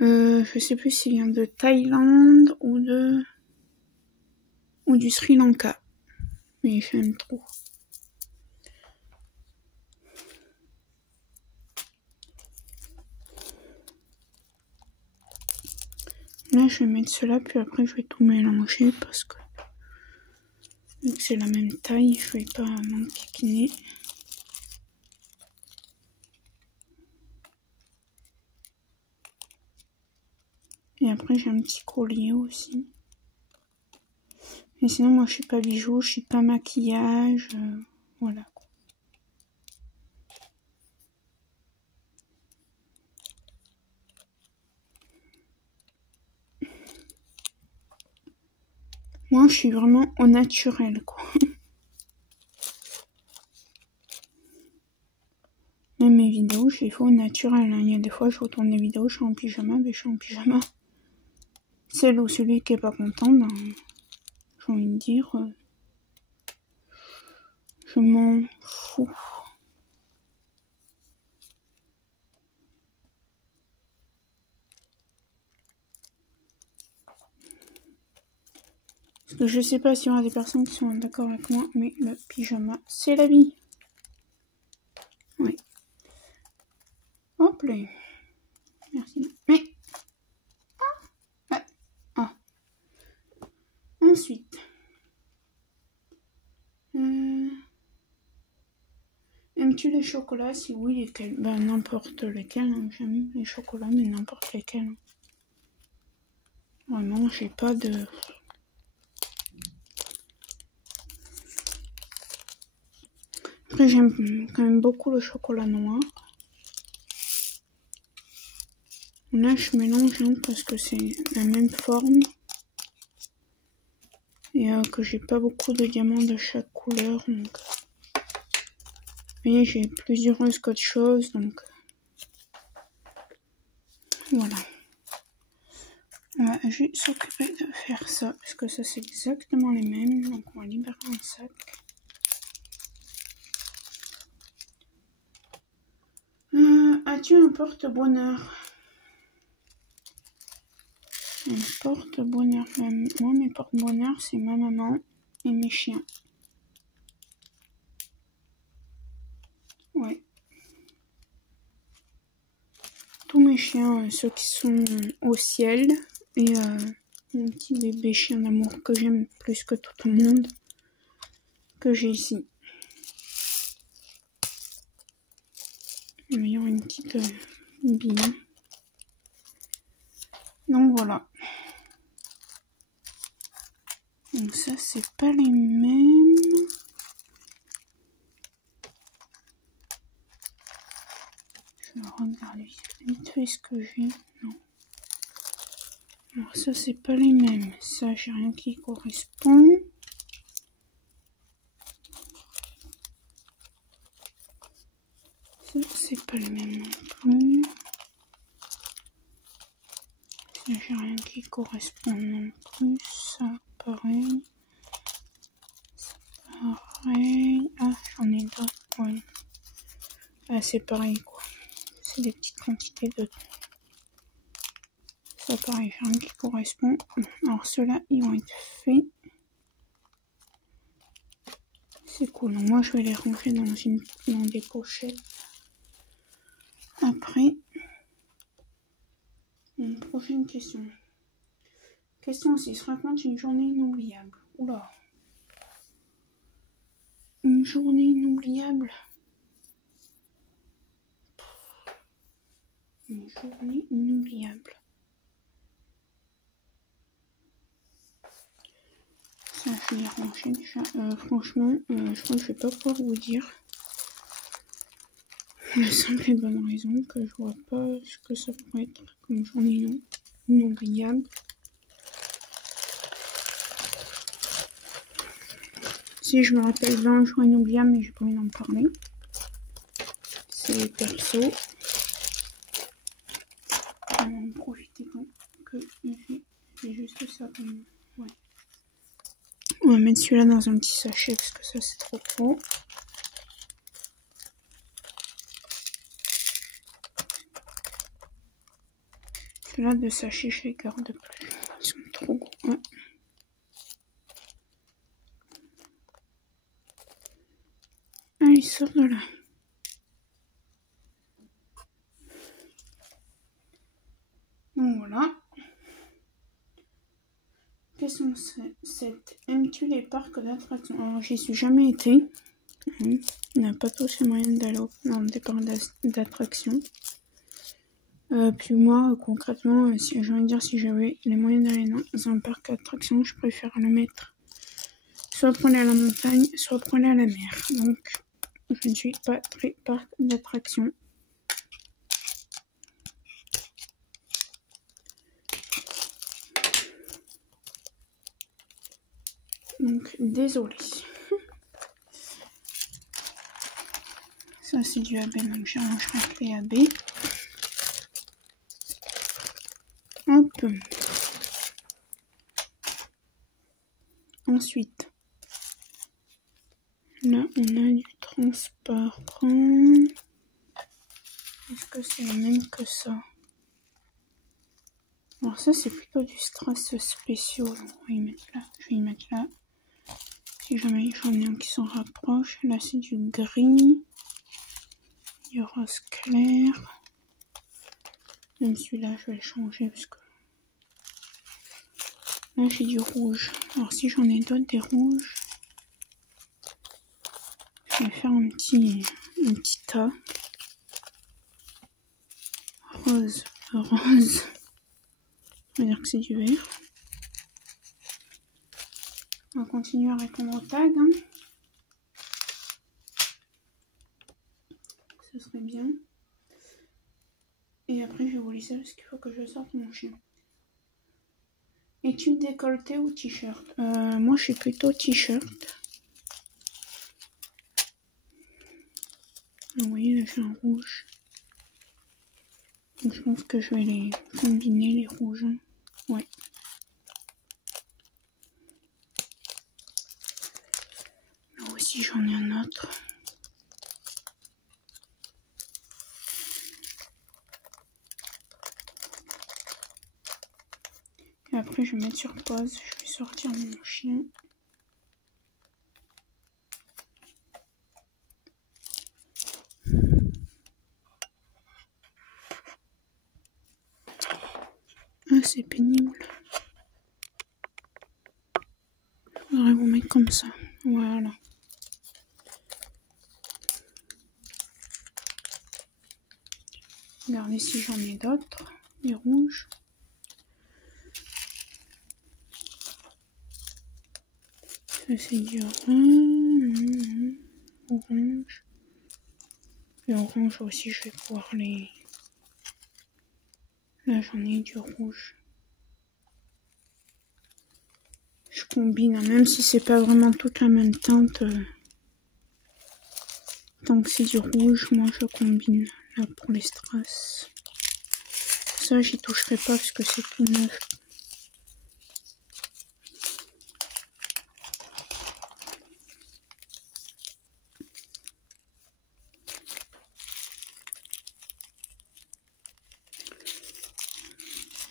Je sais plus s'il vient de Thaïlande ou du Sri Lanka. Mais j'aime trop. Là, je vais mettre cela, puis après, je vais tout mélanger parce que vu que c'est la même taille, je vais pas m'enquiquiner. Et après, j'ai un petit collier aussi. Mais sinon, moi, je suis pas bijoux, je suis pas maquillage, voilà. Moi, je suis vraiment au naturel, quoi. Même mes vidéos, je les fais au naturel. Hein. Il y a des fois, je retourne les vidéos, je suis en pyjama, mais je suis en pyjama. Celle ou celui qui est pas content, ben, j'ai envie de dire, je m'en fous. Parce que je sais pas s'il y aura des personnes qui sont d'accord avec moi, mais le pyjama, c'est la vie. Oui. Hop là. Merci. Mais. Ah. Ensuite. Aimes-tu les chocolats? Si oui, lesquels? Ben, n'importe lesquels. Hein. J'aime les chocolats, mais n'importe lesquels. Vraiment, j'ai pas de... Après, j'aime quand même beaucoup le chocolat noir. Là, je mélange parce que c'est la même forme. Et que j'ai pas beaucoup de diamants de chaque couleur. Donc, vous voyez, j'ai plus rose qu'autre chose. Donc, voilà. On va juste s'occuper de faire ça. Parce que ça, c'est exactement les mêmes. Donc, on va libérer un sac. As-tu un porte-bonheur? Un porte-bonheur. Moi, mes porte-bonheur, c'est ma maman et mes chiens. Ouais. Tous mes chiens, ceux qui sont au ciel. Et mon petit bébé chien d'amour que j'aime plus que tout le monde. Que j'ai ici. Il y aura une petite bille. Donc voilà. Donc ça, c'est pas les mêmes. Je vais regarder vite fait ce que j'ai. Non. Alors ça, c'est pas les mêmes. Ça, j'ai rien qui correspond. Ça, c'est pas les mêmes non plus. Ça, j'ai rien qui correspond non plus. Ça, pareil. Ça, pareil. Ah, j'en ai d'autres. Ouais. Ah, c'est pareil, quoi. C'est des petites quantités de... Ça, pareil, j'ai rien qui correspond. Alors, ceux-là, ils vont être faits. C'est cool. Donc, moi, je vais les ranger dans des pochettes. Après, une prochaine question. Question 6. Raconte une journée inoubliable. Oula. Une journée inoubliable. Une journée inoubliable. Ça, je vais les ranger déjà. Franchement, je crois que je vais pas pouvoir vous dire. La simple et bonne raison que je vois pas ce que ça pourrait être comme journée inoubliable. Si je me rappelle d'un jour inoubliable, mais j'ai pas envie d'en parler. C'est perso. On va en profiter que j'ai juste ça comme... Ouais. On va mettre celui-là dans un petit sachet parce que ça c'est trop gros. Celui-là de sachet, je les garde plus. Ils sont trop gros. Ouais. Allez, sort de là. Donc voilà. Question 7. Aimes-tu les parcs d'attractions? Alors, j'y suis jamais été. On n'a pas tous les moyens d'aller dans des parcs d'attractions. Puis moi, concrètement, si j'ai envie de dire, si j'avais les moyens d'aller dans un parc d'attractions, je préfère le mettre soit pour aller à la montagne, soit pour aller à la mer. Donc, je ne suis pas très parc d'attractions. Donc, désolé. Ça, c'est du AB, donc j'ai rangé les AB. Hop. Ensuite, là, on a du transparent. Est-ce que c'est le même que ça? Alors ça, c'est plutôt du strass spéciaux. Donc, on va y mettre là. Je vais y mettre là. Si jamais j'en ai un qui s'en rapproche. Là, c'est du gris. Du rose clair. Même celui-là, je vais le changer parce que... Là, j'ai du rouge. Alors, si j'en ai d'autres, des rouges, je vais faire un petit tas. Rose. On va dire que c'est du vert. On va continuer à répondre aux tags. très bien. Et après, je vais vous laisser parce qu'il faut que je sorte mon chien. Es-tu décolleté ou t-shirt? Moi, je suis plutôt t-shirt. Vous voyez, là, j'ai un rouge. Donc, je pense que je vais les combiner, les rouges. Ouais. Là aussi, j'en ai un autre. Et après, je vais mettre sur pause. Je vais sortir mon chien. Ah, c'est pénible. Je voudrais vous mettre comme ça. Voilà. Regardez si j'en ai d'autres. Les rouges. Ça, c'est du orange. Et orange aussi, je vais pouvoir les... Là, j'en ai du rouge. Je combine, hein, même si c'est pas vraiment toute la même teinte. Tant que c'est du rouge, moi je combine. Là, pour les strass. Ça, j'y toucherai pas parce que c'est tout neuf.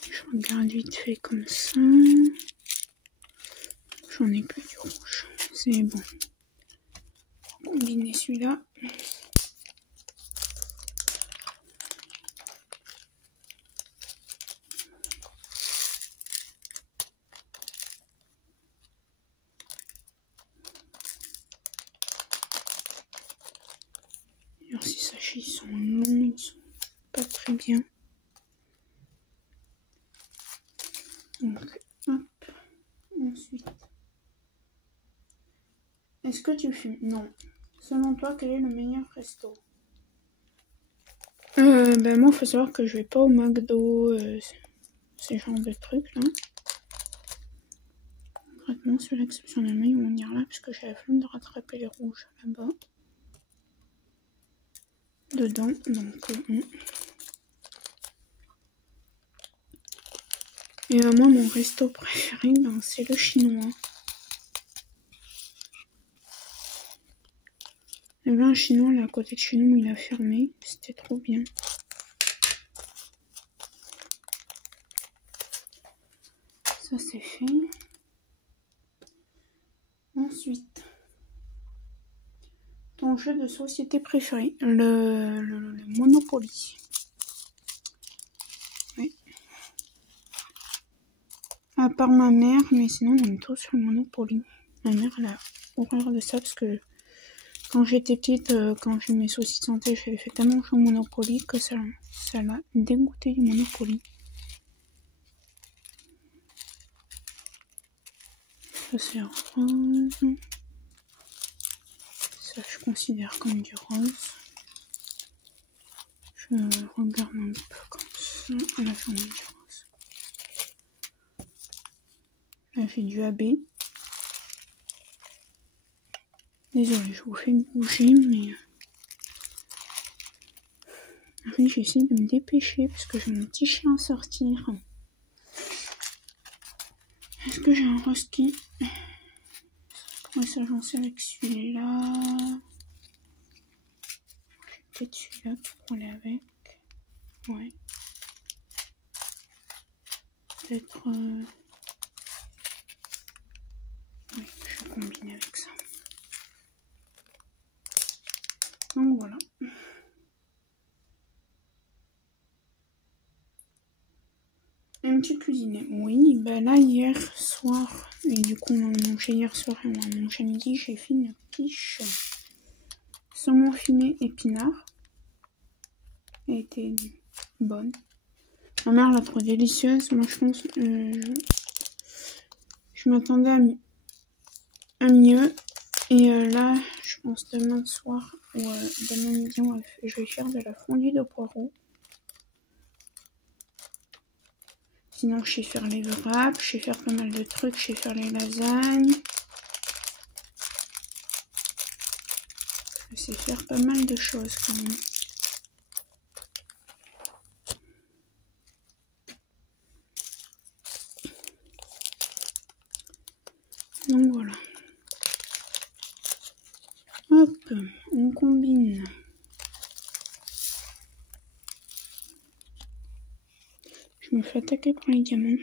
Je regarde vite fait comme ça. J'en ai plus du rouge. C'est bon. On va combiner celui-là. Alors ces sachets ils sont longs, ils sont pas très bien. Donc hop. Ensuite. Est-ce que tu fumes? Non. Selon toi, quel est le meilleur resto? Ben moi, il faut savoir que je vais pas au McDo, ces genres de trucs là. Concrètement, celui-là exceptionnellement, ils vont venir là parce que j'ai la flemme de rattraper les rouges là-bas. Dedans, donc Et moi, mon resto préféré, ben, c'est le chinois. Il y avait un chinois là à côté de chez nous, il a fermé. C'était trop bien. Ça, c'est fait. Ensuite, ton jeu de société préféré, le Monopoly. Oui. À part ma mère, mais sinon on aime tous le Monopoly. Ma mère, elle a horreur de ça parce que quand j'étais petite, quand j'ai mes soucis de santé, j'avais fait tellement jouer au Monopoly que ça l'a dégoûté du Monopoly. Ça c'est rose. Ça je considère comme du rose. Je regarde un peu comme ça. Là j'en ai du rose. Là j'ai du AB. Désolée, je vous fais bouger, mais... Après, j'essaie de me dépêcher parce que j'ai mon petit chien à sortir. Est-ce que j'ai un husky? Ouais, ça j'en sais avec celui-là. J'ai peut-être celui-là pour aller avec. Ouais. Peut-être... Oui, je vais combiner avec ça. Donc voilà. Aimes-tu cuisiner? Oui, bah là hier soir, et du coup on a mangé hier soir et on a mangé midi, j'ai fait une quiche saumon fumé épinard. Elle était bonne. Ma mère l'a trouvée délicieuse. Moi je pense je m'attendais à mieux. Et là, je pense demain soir, ou demain midi, je vais faire de la fondue de poireaux. Sinon, je sais faire les wraps, je sais faire pas mal de trucs, je sais faire les lasagnes. Je sais faire pas mal de choses quand même. Donc voilà. Hop, on combine. Je me fais attaquer par les gamins.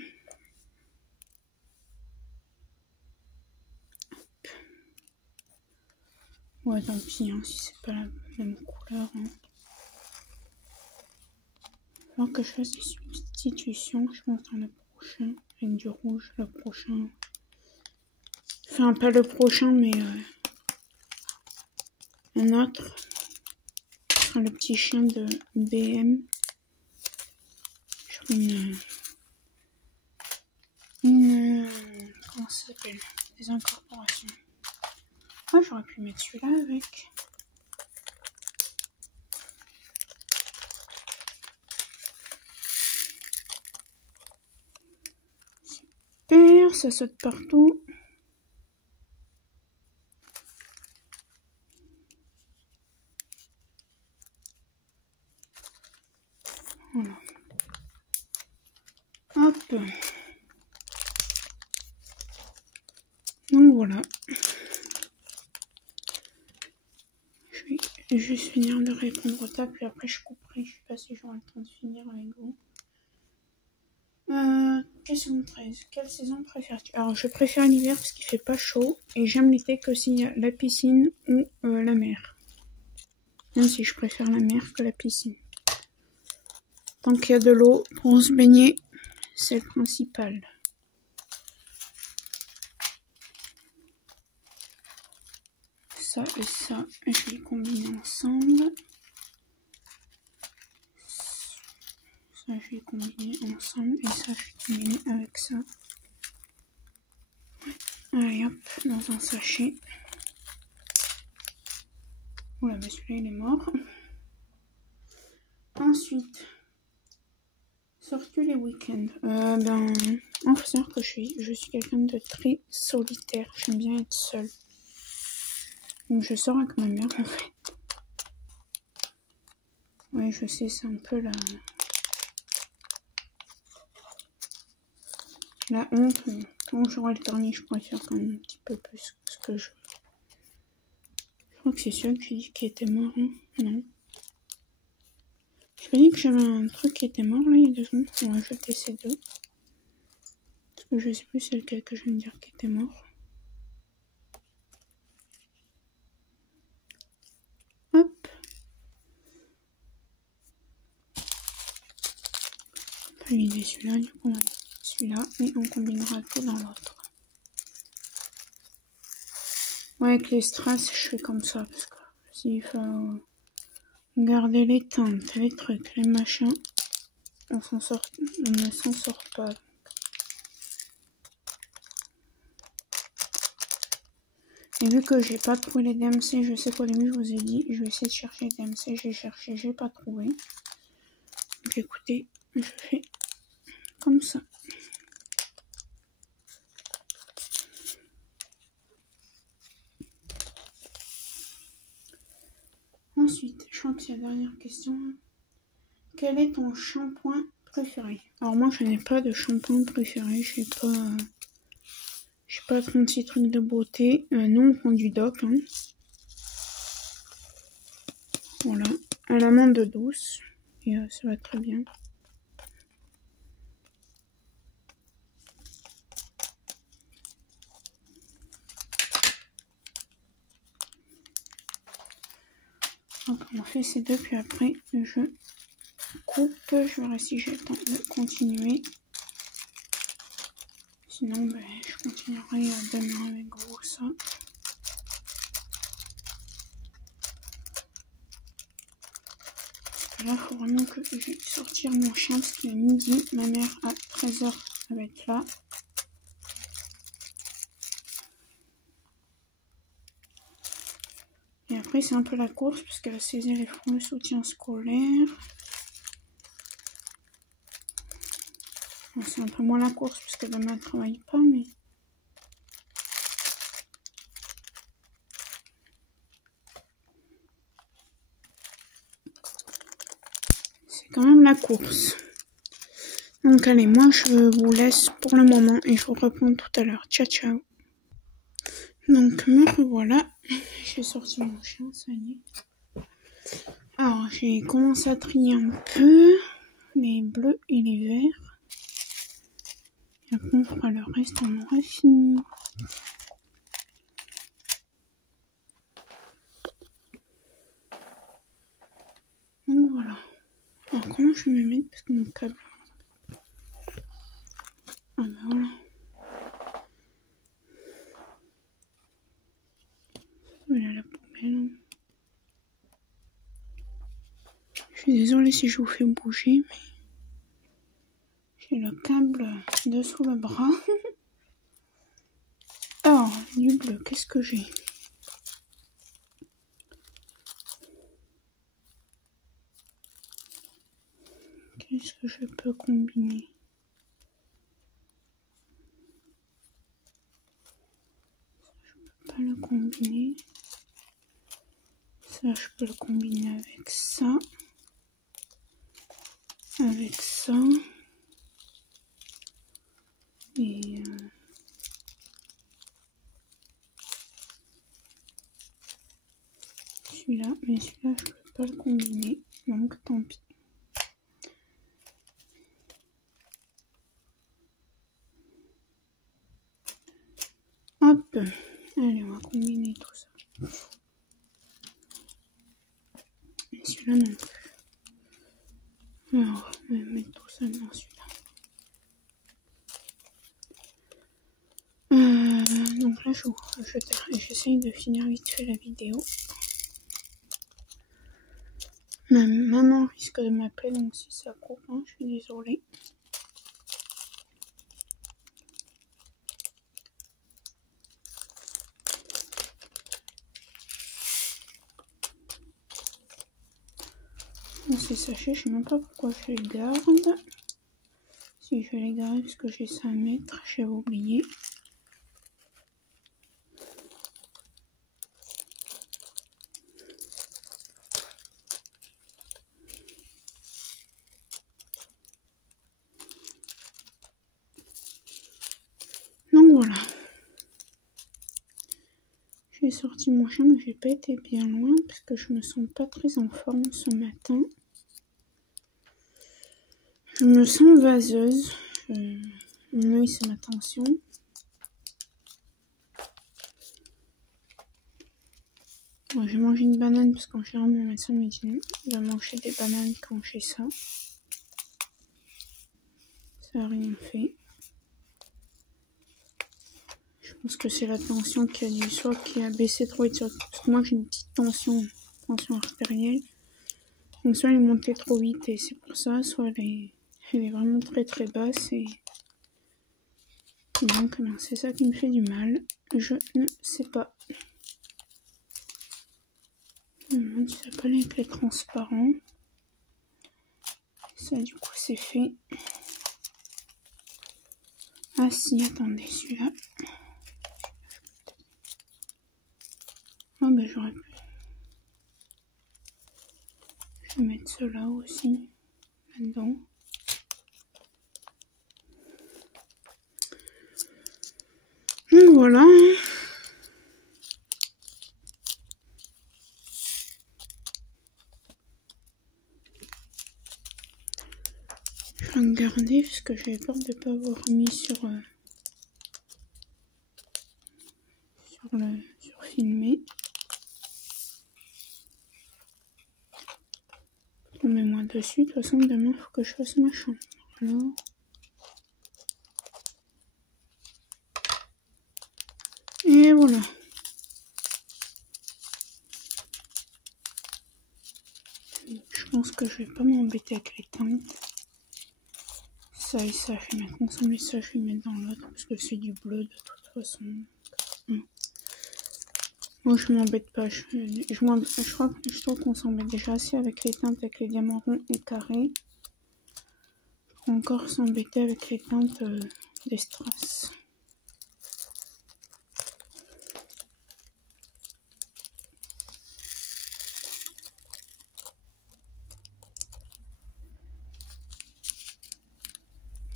Ouais, tant pis, hein, si c'est pas la même couleur. Hein. Alors que je fasse des substitutions, je pense dans le prochain, avec du rouge, le prochain. Enfin, pas le prochain, mais un autre. Ce sera le petit chien de BM. Sur une comment ça s'appelle? Des incorporations. Ah, j'aurais pu mettre celui-là avec. Super, ça saute partout. Voilà. Hop. Donc voilà. Je vais juste finir de répondre au tas, puis après je couperai. Je sais pas si j'aurai le temps de finir avec vous. Question 13. Quelle saison préfères-tu? Alors je préfère l'hiver parce qu'il fait pas chaud et j'aime l'été que s'il y a la piscine ou la mer. Même si je préfère la mer que la piscine. Tant qu'il y a de l'eau pour se baigner, c'est le principal. Ça et ça, je les combine ensemble. Ça, je vais combiner ensemble et ça, je vais combiner avec ça. Allez hop, dans un sachet. Oula, bah celui-là il est mort. Ensuite, sors-tu les week-ends? En faut savoir que je suis quelqu'un de très solitaire. J'aime bien être seule. Donc je sors avec ma mère en fait. Ouais, je sais, c'est un peu la honte. Quand j'aurai le dernier, je pourrais faire quand même un petit peu plus ce que je veux. Je crois que c'est celui que j'ai dit qui était mort. Hein. Non. Je pas dit que j'avais un truc qui était mort là il y a 2 secondes. On va jeter ces deux. Parce que je sais plus c'est lequel que je viens de dire qui était mort. Hop. On va vider celui-là, du coup on va vider celui-là et on combinera tout dans l'autre. Ouais, avec les strass, je fais comme ça parce que s'il faut garder les teintes, les trucs, les machins, on ne s'en sort pas. Et vu que j'ai pas trouvé les DMC, je sais qu'au début je vous ai dit, je vais essayer de chercher les DMC, j'ai cherché, j'ai pas trouvé. Donc écoutez, je fais comme ça. Ensuite, je crois que c'est la dernière question. Quel est ton shampoing préféré? Alors moi je n'ai pas de shampoing préféré, je sais pas 36 trucs de beauté. Nous on prend du DOC. Hein. Voilà, à l'amande douce. Et ça va très bien. Donc on fait ces deux, puis après je coupe. Je verrai si j'ai le temps de continuer. Sinon, je continuerai demain avec vous ça. Là, il faut vraiment que je sortir mon chien parce qu'il est midi. Ma mère à 13h va être là. Et après, c'est un peu la course parce que ces élèves font le soutien scolaire. Bon, c'est un peu moins la course parce que demain, elle ne travaille pas, mais... c'est quand même la course. Donc allez, moi je vous laisse pour le moment et je vous reprends tout à l'heure. Ciao, ciao. Donc me revoilà. J'ai sorti mon chien, ça y est. Alors j'ai commencé à trier un peu les bleus et les verts. Et après on fera le reste, on aura fini. Donc voilà. Alors comment je vais me mettre parce que mon câble... Ah ben voilà. Voilà la poubelle. Je suis désolée si je vous fais bouger, mais j'ai le câble dessous le bras. Alors, du bleu, qu'est-ce que j'ai? Qu'est-ce que je peux combiner? Je peux pas le combiner. Ça, je peux le combiner avec ça. Avec ça. Et... celui-là. Mais celui-là, je peux pas le combiner. Donc, tant pis. Hop. Allez, on va combiner tout ça. Et celui-là non plus. Alors, on va mettre tout ça dans celui-là. Donc là, j'essaye de finir vite fait la vidéo. Ma maman risque de m'appeler, donc si ça coupe, hein, je suis désolée. Ces sachets, je sais même pas pourquoi je les garde. Si je vais les garder parce que j'ai ça à mettre, j'avais oublié. Donc voilà. J'ai sorti mon chien, mais j'ai pas été bien loin parce que je me sens pas très en forme ce matin. Je me sens vaseuse. Mon œil, c'est ma tension. Bon, j'ai mangé une banane parce qu'en général, mon médecin me dit de manger des bananes quand j'ai ça. Ça n'a rien fait. Je pense que c'est la tension qui a dû, soit qui a baissé trop vite, parce que moi j'ai une petite tension artérielle. Donc soit elle est montée trop vite et c'est pour ça, soit elle est vraiment très très basse et donc c'est ça qui me fait du mal. Je ne sais pas. Je me demande si ça peut aller avec les transparents. Ça du coup c'est fait. Ah si, attendez, celui-là. Ah ben j'aurais pu. Je vais mettre cela aussi là-dedans. Donc voilà. Je vais regarder parce que j'avais peur de ne pas avoir mis sur filmer. Mets-moi dessus, de toute façon demain il faut que je fasse ma chambre. Alors. Et voilà. Je pense que je vais pas m'embêter avec les teintes. Ça et ça, je vais mettre ensemble et ça, je vais mettre dans l'autre parce que c'est du bleu de toute façon. Moi, je m'embête pas. Je trouve qu'on s'embête déjà assez avec les teintes, avec les diamants ronds et carrés. Pour encore s'embêter avec les teintes des strass.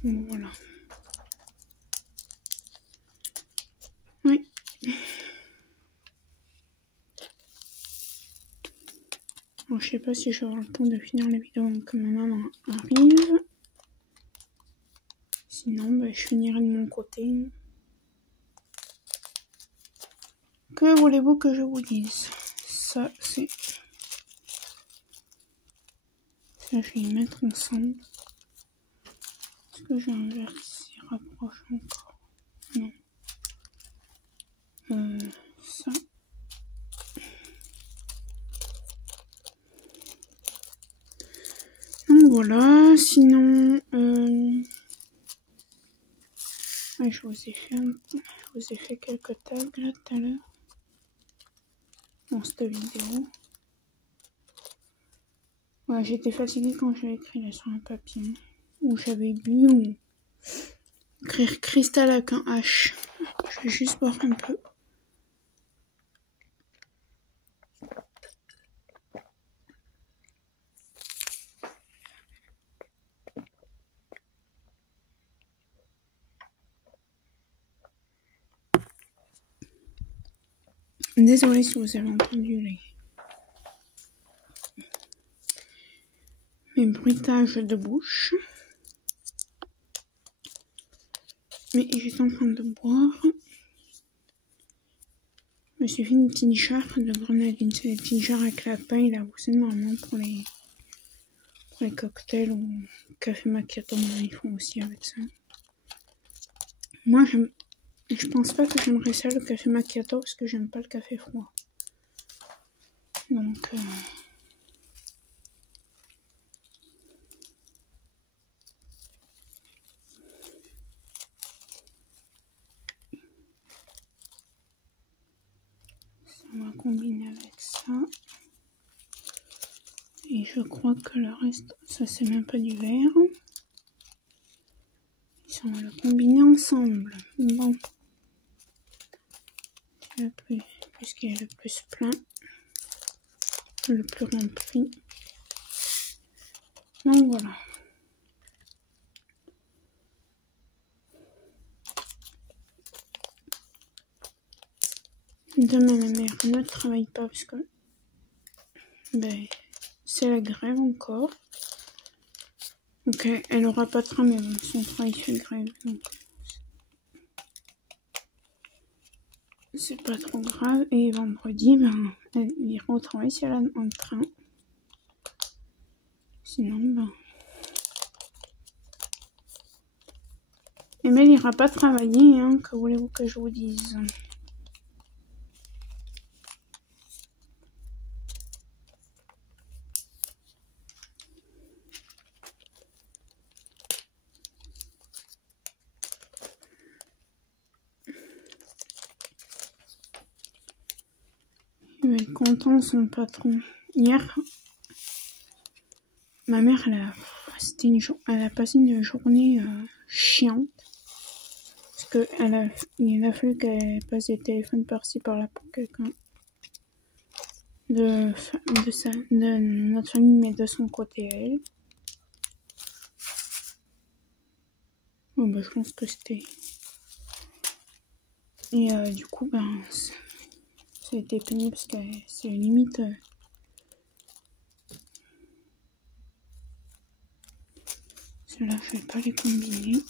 Donc, voilà. Oui. Bon, je sais pas si j'aurai le temps de finir la vidéo quand ma maman arrive. Sinon, bah, je finirai de mon côté. Que voulez-vous que je vous dise? Ça, c'est... Ça, je vais les mettre ensemble. Est-ce que j'ai un verre qui s'y rapproche encore? Non. Ça. Donc voilà, sinon... Ouais, je vous ai fait quelques tags là tout à l'heure. Dans cette vidéo. Ouais, j'étais fatiguée quand j'ai écrit là sur un papier. Où j'avais bu ou... Écrire cristal avec un H. Je vais juste boire un peu. Désolée si vous avez entendu mes bruitages de bouche. Mais j'étais en train de boire. Je me suis fait une petite jarre de grenadine. C'est des petites jarres avec la paille là. C'est normalement pour les cocktails ou café macchiato. Ils font aussi avec ça. Moi, je pense pas que j'aimerais ça le café macchiato parce que j'aime pas le café froid. Donc... on va combiner avec ça. Et je crois que le reste, ça c'est même pas du verre. Et on va le combiner ensemble. Bon. Puisqu'il est le plus plein. Le plus rempli. Donc voilà. Demain, ma mère ne travaille pas parce que c'est la grève encore. Donc elle aura pas de train, mais bon, son travail fait grève. Donc c'est pas trop grave. Et vendredi, elle ira au travail si elle a un train. Sinon, mais elle ira pas travailler, hein, que voulez-vous que je vous dise? Il va être content, son patron. Hier, ma mère, elle a passé une journée chiante. Parce qu'il a fallu qu'elle passe des téléphones par-ci par-là pour quelqu'un. De notre famille, mais de son côté, elle. Bon, je pense que c'était... Et du coup, ça a été pénible parce que c'est limite... Ceux-là, je vais pas les combiner.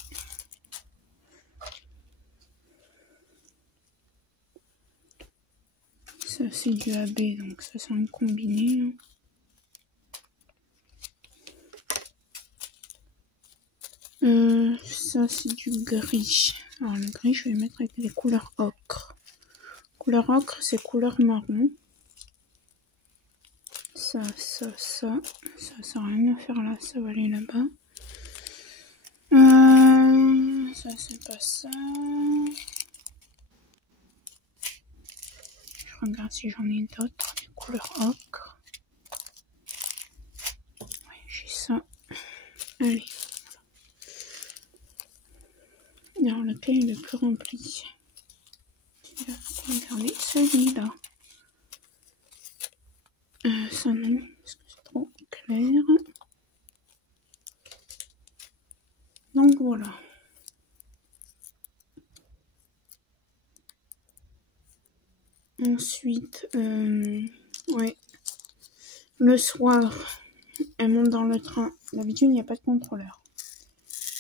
Ça, c'est du AB, donc ça, c'est un combiné. Ça, c'est du gris. Alors, le gris, je vais le mettre avec les couleurs ocre. Couleur ocre, c'est couleur marron. Ça sert à rien à faire là, ça va aller là-bas. Ça, c'est pas ça. Je Je regarde si j'en ai d'autres. Les couleurs ocre. Ouais, j'ai ça. Allez. Alors, lequel est le plus rempli? Regardez celui-là. Ça non, parce que c'est trop clair. Donc voilà. Ensuite, ouais. Le soir, elle monte dans le train. D'habitude, il n'y a pas de contrôleur.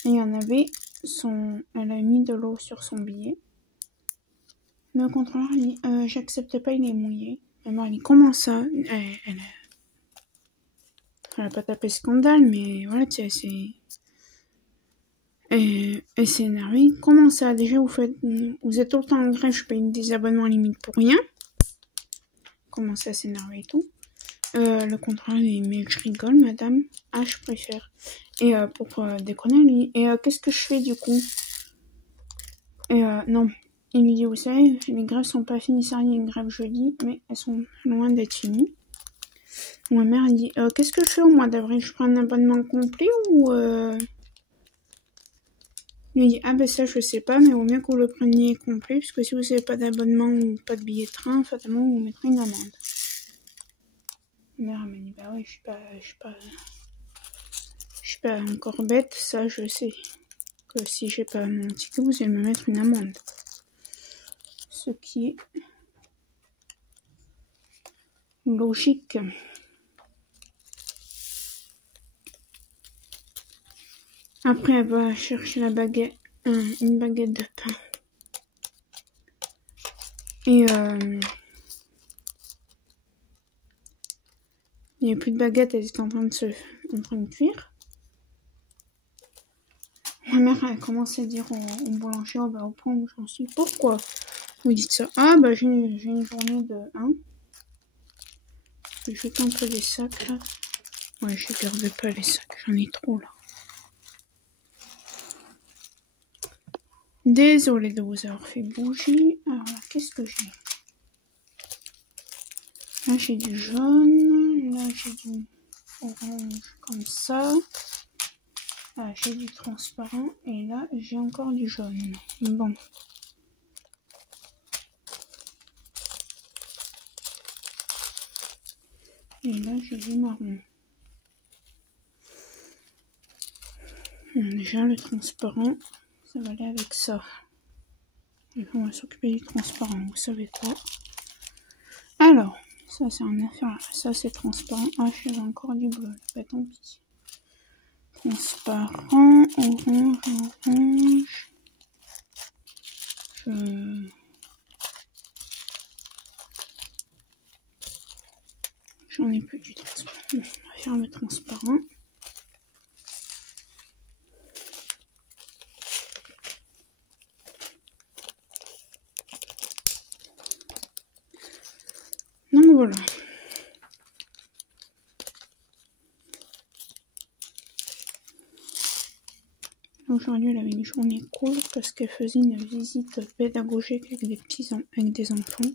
Et il y en avait, elle a mis de l'eau sur son billet. Le contrôleur dit, j'accepte pas, il est mouillé. Maman, elle dit, comment ça? Elle a pas tapé scandale, mais voilà, tu sais, elle s'est énervée. Comment ça? Déjà, vous êtes tout le temps en grève, je paye des abonnements limite pour rien. Commence à s'énerver et tout. Le contrôleur dit, mais je rigole, madame. Ah, je préfère. Et pour déconner, lui, et qu'est-ce que je fais du coup? Et non. Il lui dit, vous savez, les grèves sont pas finies, ça y a une grève jeudi, mais elles sont loin d'être finies. Ma mère elle dit, qu'est-ce que je fais au mois d'avril? Je prends un abonnement complet ou Il lui dit, ah ben ça je sais pas, mais il vaut mieux que vous le preniez complet, parce que si vous n'avez pas d'abonnement ou pas de billet de train, fatalement vous mettrez une amende. Ma mère m'a dit, bah ouais, je suis pas encore bête, ça je sais. Que si j'ai pas mon ticket, vous allez me mettre une amende. Ce qui est logique. Après, elle va chercher une baguette de pain. Et il n'y a plus de baguette, elle est en train de cuire. Ma mère a commencé à dire au boulanger, oh, bah, au point où j'en suis, pourquoi vous dites ça? Ah bah j'ai une journée de 1. Je jette un peu les sacs là. Ouais, je garde pas les sacs, j'en ai trop là. Désolée de vous avoir fait bouger. Alors là, qu'est-ce que j'ai? Là j'ai du jaune, là j'ai du orange comme ça. Là j'ai du transparent et là j'ai encore du jaune. Bon. Et là j'ai du marron. Déjà le transparent, ça va aller avec ça. Et on va s'occuper du transparent, vous savez pas. Alors, ça c'est un affaire, ça c'est transparent. Ah, j'ai encore du bleu, bah tant pis. Transparent, orange. J'en ai plus du transparent. On va faire le transparent. Donc voilà. Aujourd'hui, elle avait une journée cool parce qu'elle faisait une visite pédagogique avec des enfants.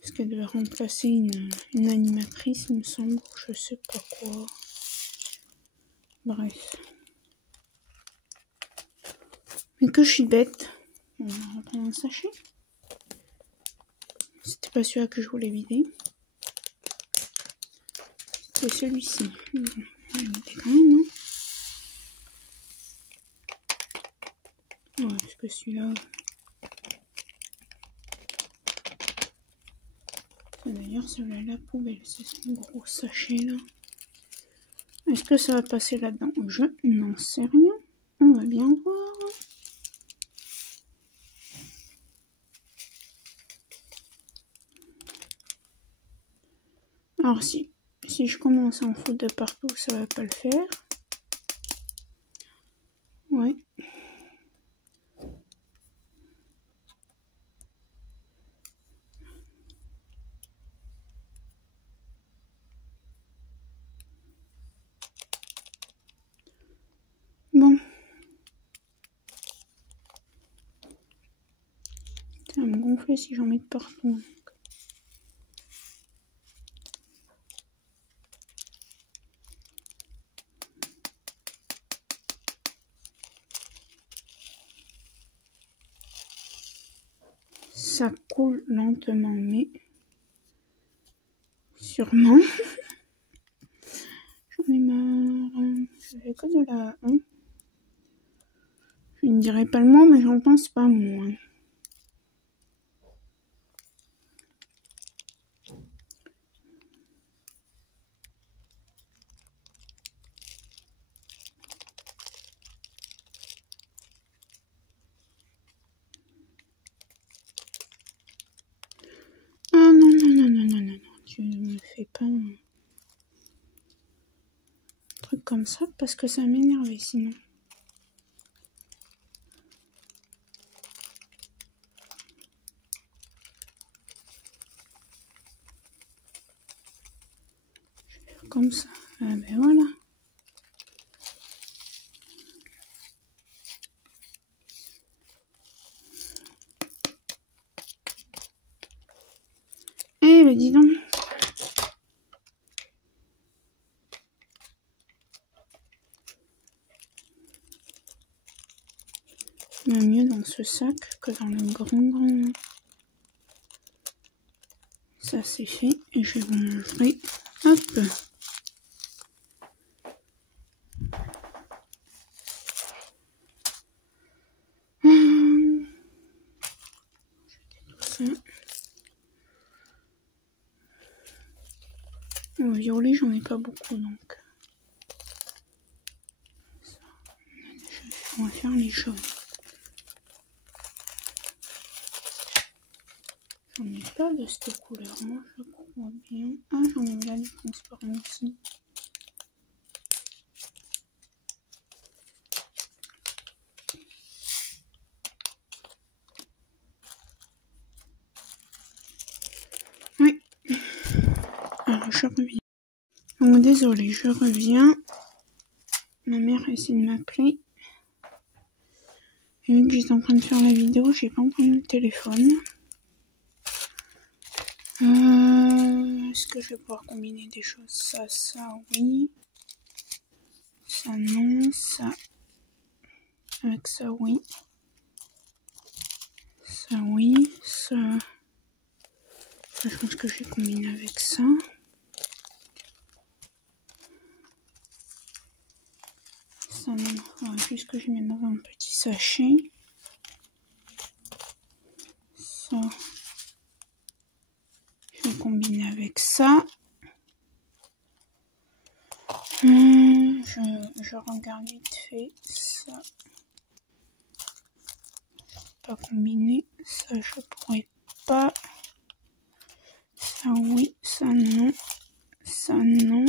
Parce qu'elle devait remplacer une animatrice, il me semble, je sais pas quoi. Bref. Mais que je suis bête. On va reprendre un sachet. C'était pas celui-là que je voulais vider. C'est celui-ci. Il était quand même, hein. Ouais, parce que celui-là... D'ailleurs, celui-là est la poubelle. C'est ce gros sachet là. Est-ce que ça va passer là-dedans? Je n'en sais rien. On va bien voir. Alors si je commence à en foutre de partout, ça va pas le faire. Ouais. Bon. Ça me gonfle gonfler si j'en mets de partout. Ça coule lentement, mais sûrement. J'en ai marre. Je fais que de la... Je ne dirais pas le mot, mais j'en pense pas moins. Ah non, tu me fais pas un truc comme ça parce que ça m'énervait sinon. Je vais faire comme ça. Ah ben voilà. Eh ben dis donc. Mieux dans ce sac que dans le grand. Ça c'est fait et je vais vous montrer. Hop. Au violet, j'en ai pas beaucoup donc. Ça. On va faire les jaunes. J'en ai pas de cette couleur, moi je crois bien. Ah, j'en ai là du transparent aussi. Oui. Alors je reviens. Donc désolée, je reviens. Ma mère essaie de m'appeler. Et vu que j'étais en train de faire la vidéo, j'ai pas entendu le téléphone. Est-ce que je vais pouvoir combiner des choses? Ça, oui. Ça, non. Ça, avec ça, oui. Ça, oui. Ça, je pense que je vais combiner avec ça. Ça, non. Voilà, juste que je mets dans un petit sachet. Ça, je vais combiner avec ça. Je regarde vite fait ça. Pas combiner. Ça, je pourrais pas. Ça, oui. Ça, non. Ça, non.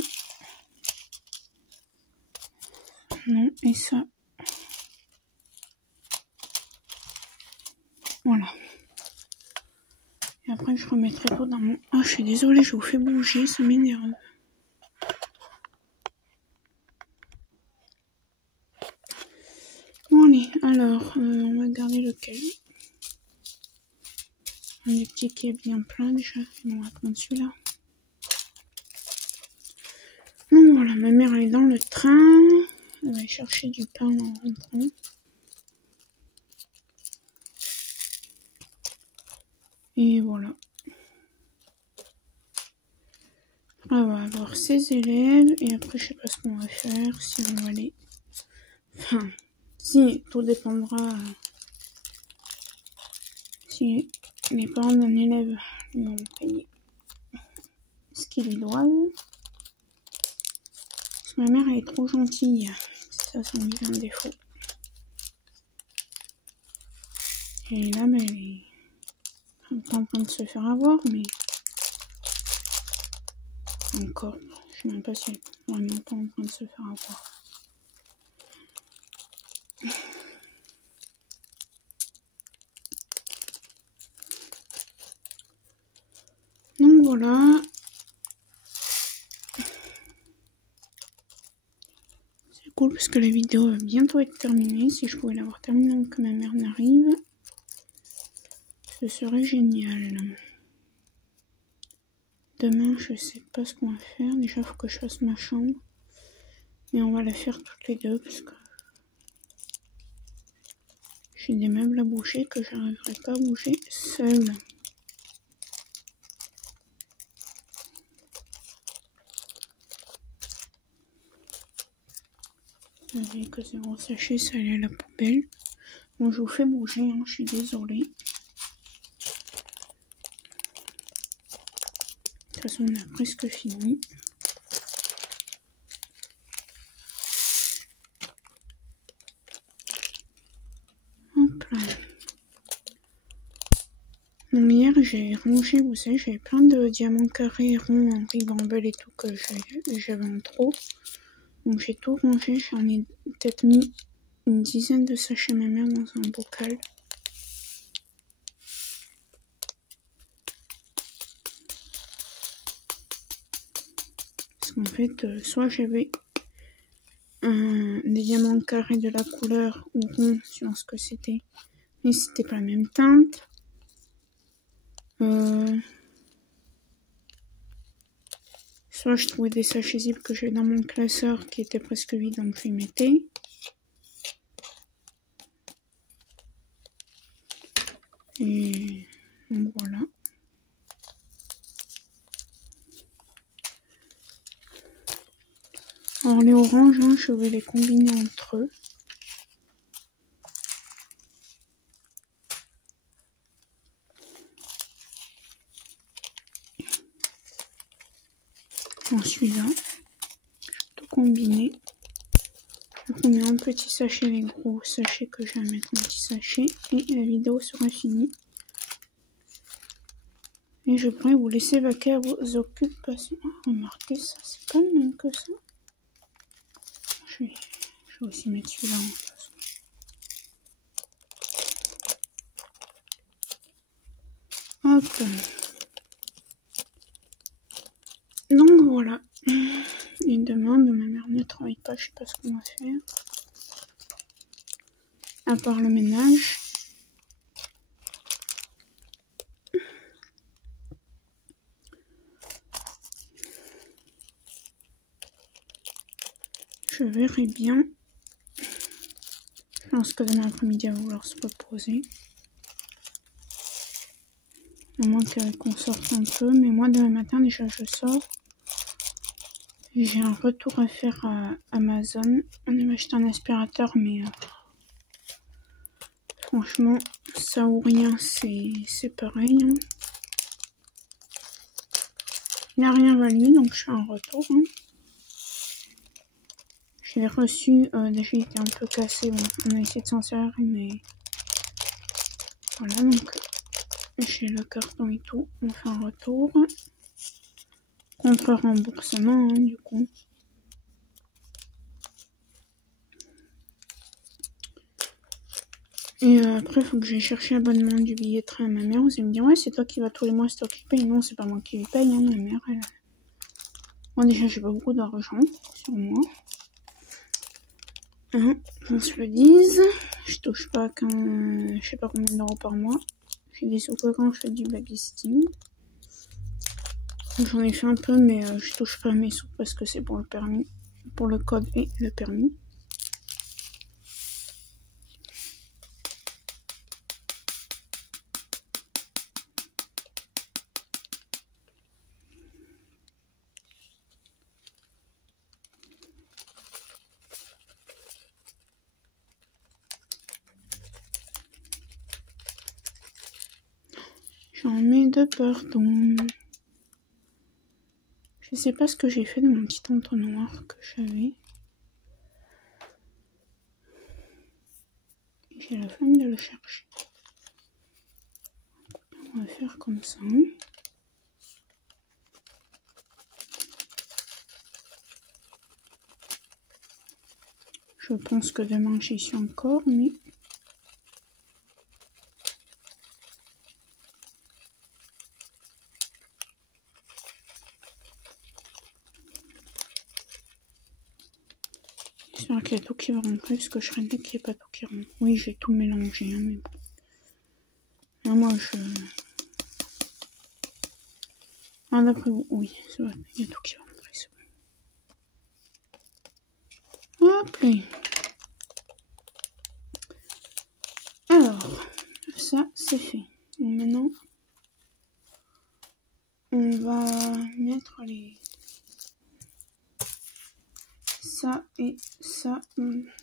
Non. Et ça. Voilà. Et après, je remettrai tout dans mon... Ah, je suis désolée, je vous fais bouger, ça m'énerve. Bon, allez, alors, on va garder lequel? Un des petits qui est bien plein déjà. On va prendre celui-là. Donc voilà, ma mère elle est dans le train. Elle va chercher du pain en rentrant. Et voilà. Elle va avoir ses élèves. Et après, je sais pas ce qu'on va faire. Si on va aller... Enfin, si, tout dépendra... Si les parents d'un élève lui ont payé ce qu'ils lui doivent. Parce que ma mère elle est trop gentille. Ça, c'est un vilain défaut. Et là, ben, elle est pas en train de se faire avoir, mais encore. Je sais même pas si elle est vraiment pas en train de se faire avoir. Donc voilà. C'est cool parce que la vidéo va bientôt être terminée. Si je pouvais l'avoir terminée avant que ma mère n'arrive. Ce serait génial. Demain, je sais pas ce qu'on va faire. Déjà, il faut que je fasse ma chambre. Mais on va la faire toutes les deux parce que j'ai des meubles à bouger que j'arriverai pas à bouger seule. Avec que 0 sachet, ça allait à la poubelle. Bon, je vous fais bouger, hein, je suis désolée. De toute façon, on a presque fini. Hop là. Bon, hier, j'ai rangé, vous savez, j'avais plein de diamants carrés ronds en ribambelle et tout que j'avais en trop. Donc j'ai tout rangé, j'en ai peut-être mis une dizaine de sachets ma mère dans un bocal. Parce qu'en fait, soit j'avais des diamants carrés de la couleur ou rond, suivant ce que c'était, mais c'était pas la même teinte. Soit je trouvais des sachets zip que j'avais dans mon classeur qui étaient presque vides, donc je les mettais. Et donc voilà. Alors les oranges, hein, je vais les combiner entre eux. En celui-là, tout combiner. Je mets un petit sachet, les gros sachets que je vais mettre en petit sachet, et la vidéo sera finie. Et je pourrais vous laisser vaquer à vos occupations. Remarquez ça, c'est pas le même que ça. Je vais aussi mettre celui-là en façon. Hop. Donc voilà. Et demain, ma mère ne travaille pas, je sais pas ce qu'on va faire. À part le ménage. Je verrai bien. Je pense que demain après-midi, elle va vouloir se reposer. À moins qu'on sorte un peu. Mais moi, demain matin, déjà, je sors. J'ai un retour à faire à Amazon. On avait acheté un aspirateur, mais franchement, ça ou rien, c'est pareil. Hein. Il n'a rien valu, donc je fais un retour. Hein. Je l'ai reçu, déjà il était un peu cassé, bon, on a essayé de s'en servir, mais voilà, donc j'ai le carton et tout, on fait un retour. Contre remboursement, hein, du coup. Et après, il faut que j'aille chercher l'abonnement du billet de train à ma mère. Vous allez me dire, ouais, c'est toi qui vas tous les mois, c'est toi qui paye. Non, c'est pas moi qui paye, hein, ma mère, elle. Bon, déjà, j'ai pas beaucoup d'argent sur moi. Hein, qu'on se le dise. Je touche pas qu'un, je sais pas combien d'euros par mois. J'ai des sous que quand je fais du babysitting. J'en ai fait un peu, mais je touche pas mes sous parce que c'est pour le permis, pour le code et le permis. J'en mets deux partout. Je sais pas ce que j'ai fait de mon petit entonnoir que j'avais. J'ai la flemme de le chercher. On va faire comme ça. Je pense que demain j'y suis encore, mais... J'espère qu'il y a tout qui va rentrer, parce que je serais dit qu'il n'y ait pas tout qui rentre. Oui, j'ai tout mélangé, hein, mais bon. Ah, moi, je... Ah, d'après vous, oui, c'est vrai, il y a tout qui va rentrer, c'est bon. Hop là. Alors, ça, c'est fait. Et maintenant, on va mettre les... ça et ça,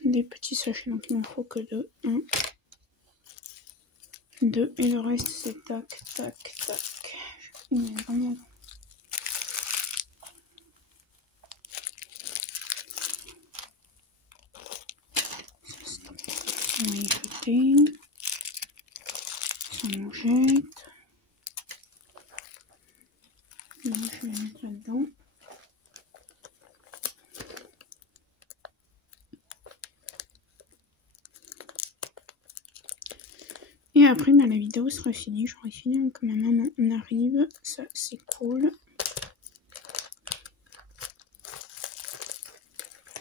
des petits sachets, donc il m'en faut que deux. 1, 2, et le reste, c'est tac, tac, tac. Il y a vraiment... On va y jeter. Ça, on jette. Là, je vais mettre là-dedans. Et après, bah, la vidéo sera finie. J'aurai fini. Donc, ma maman on arrive. Ça, c'est cool.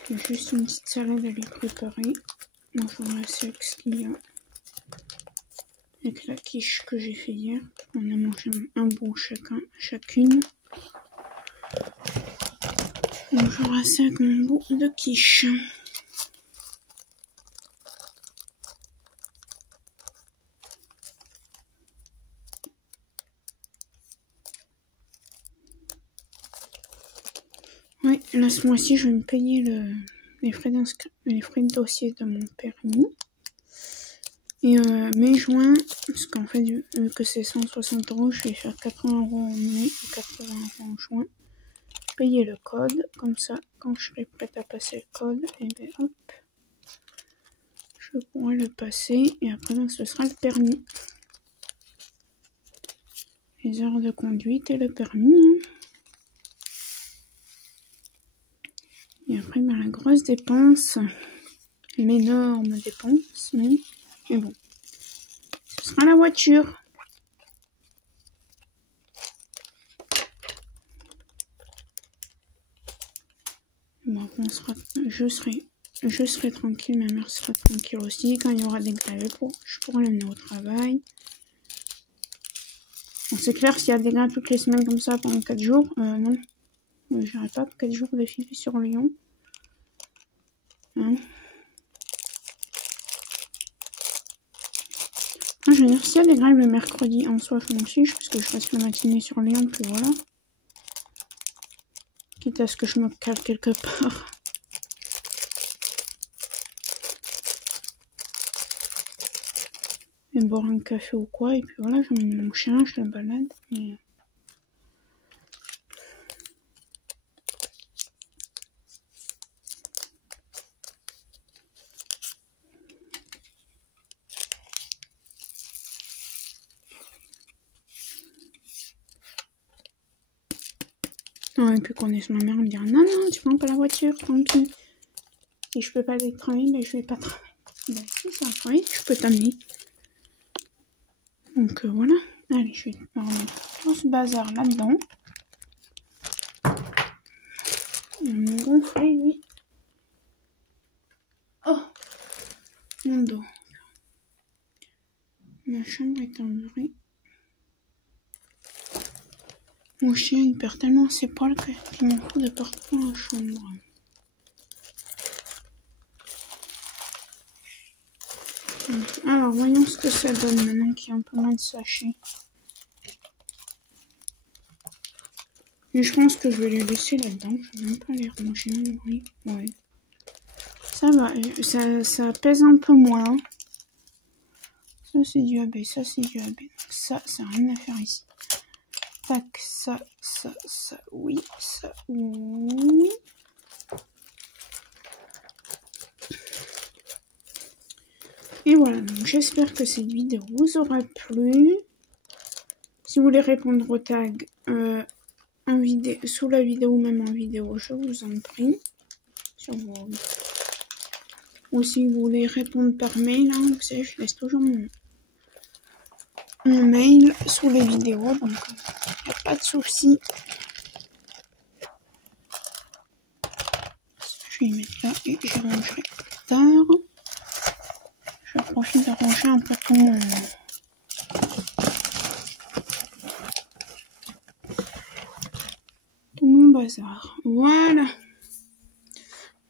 J'ai juste une petite salade à lui préparer. Moi, je vais rester avec ce qu'il y a. Avec la quiche que j'ai fait hier. On a mangé un bout chacune. Donc, je vais rester avec mon bout de quiche. Oui, là ce mois-ci, je vais me payer les frais de dossier de mon permis. Et mai-juin, parce qu'en fait, vu que c'est 160 €, je vais faire 80 € en mai et 80 € en juin. Payer le code, comme ça, quand je serai prête à passer le code, et bien hop, je pourrai le passer. Et après, ben, ce sera le permis. Les heures de conduite et le permis. Hein. Et après, ben, la grosse dépense, l'énorme dépense, mais bon, ce sera la voiture. Bon, je serai tranquille, ma mère sera tranquille aussi. Quand il y aura des grèves, je pourrai l'amener au travail. Bon, c'est clair, s'il y a des grèves toutes les semaines comme ça pendant 4 jours, non. J'irai pas 4 jours de fil sur Lyon. Hein. Je veux dire, s'il y a des grèves le mercredi, en soi, je m'en fiche, parce que je passe la matinée sur Lyon, puis voilà. Quitte à ce que je me cale quelque part. Et boire un café ou quoi, et puis voilà, j'emmène mon chien, je le balade. Et... Ah, et puis qu'on est ma mère me dira non, non, tu prends pas la voiture, tant pis. Si je peux pas aller travailler, ben je vais pas travailler. Ben si ça travaille, je peux t'amener. Donc voilà. Allez, je vais remettre tout ce bazar là-dedans. Il va me gonfler lui. Oh, mon dos. Ma chambre est en bruit. Mon chien il perd tellement ses poils qu'il m'en fout de partout dans la chambre. Alors voyons ce que ça donne maintenant qu'il y a un peu moins de sachets. Et je pense que je vais les laisser là-dedans. Je vais même pas les ranger. Oui, ouais. Ça va, ça pèse un peu moins. Ça c'est du AB, ça c'est du AB. Donc ça n'a rien à faire ici. Tac, ça, oui, ça, oui. Et voilà, donc j'espère que cette vidéo vous aura plu. Si vous voulez répondre au tag sous la vidéo ou même en vidéo, je vous en prie. Ou si vous voulez répondre par mail, hein, vous savez, je laisse toujours mon mail sous les vidéos, donc il n'y a pas de souci. Je vais y mettre là et je rangerai plus tard. Je profite de ranger un peu tout bazar. Voilà.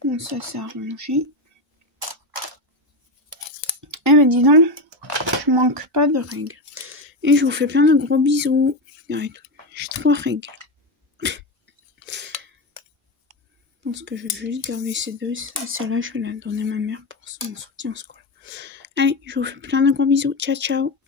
Bon, ça c'est arrangé. Eh ben dis donc, je manque pas de règles. Et je vous fais plein de gros bisous. J'ai 3 règles. Je pense que je vais juste garder ces 2. Celle-là, je vais la donner à ma mère pour son soutien scolaire. Allez, je vous fais plein de gros bisous. Ciao, ciao.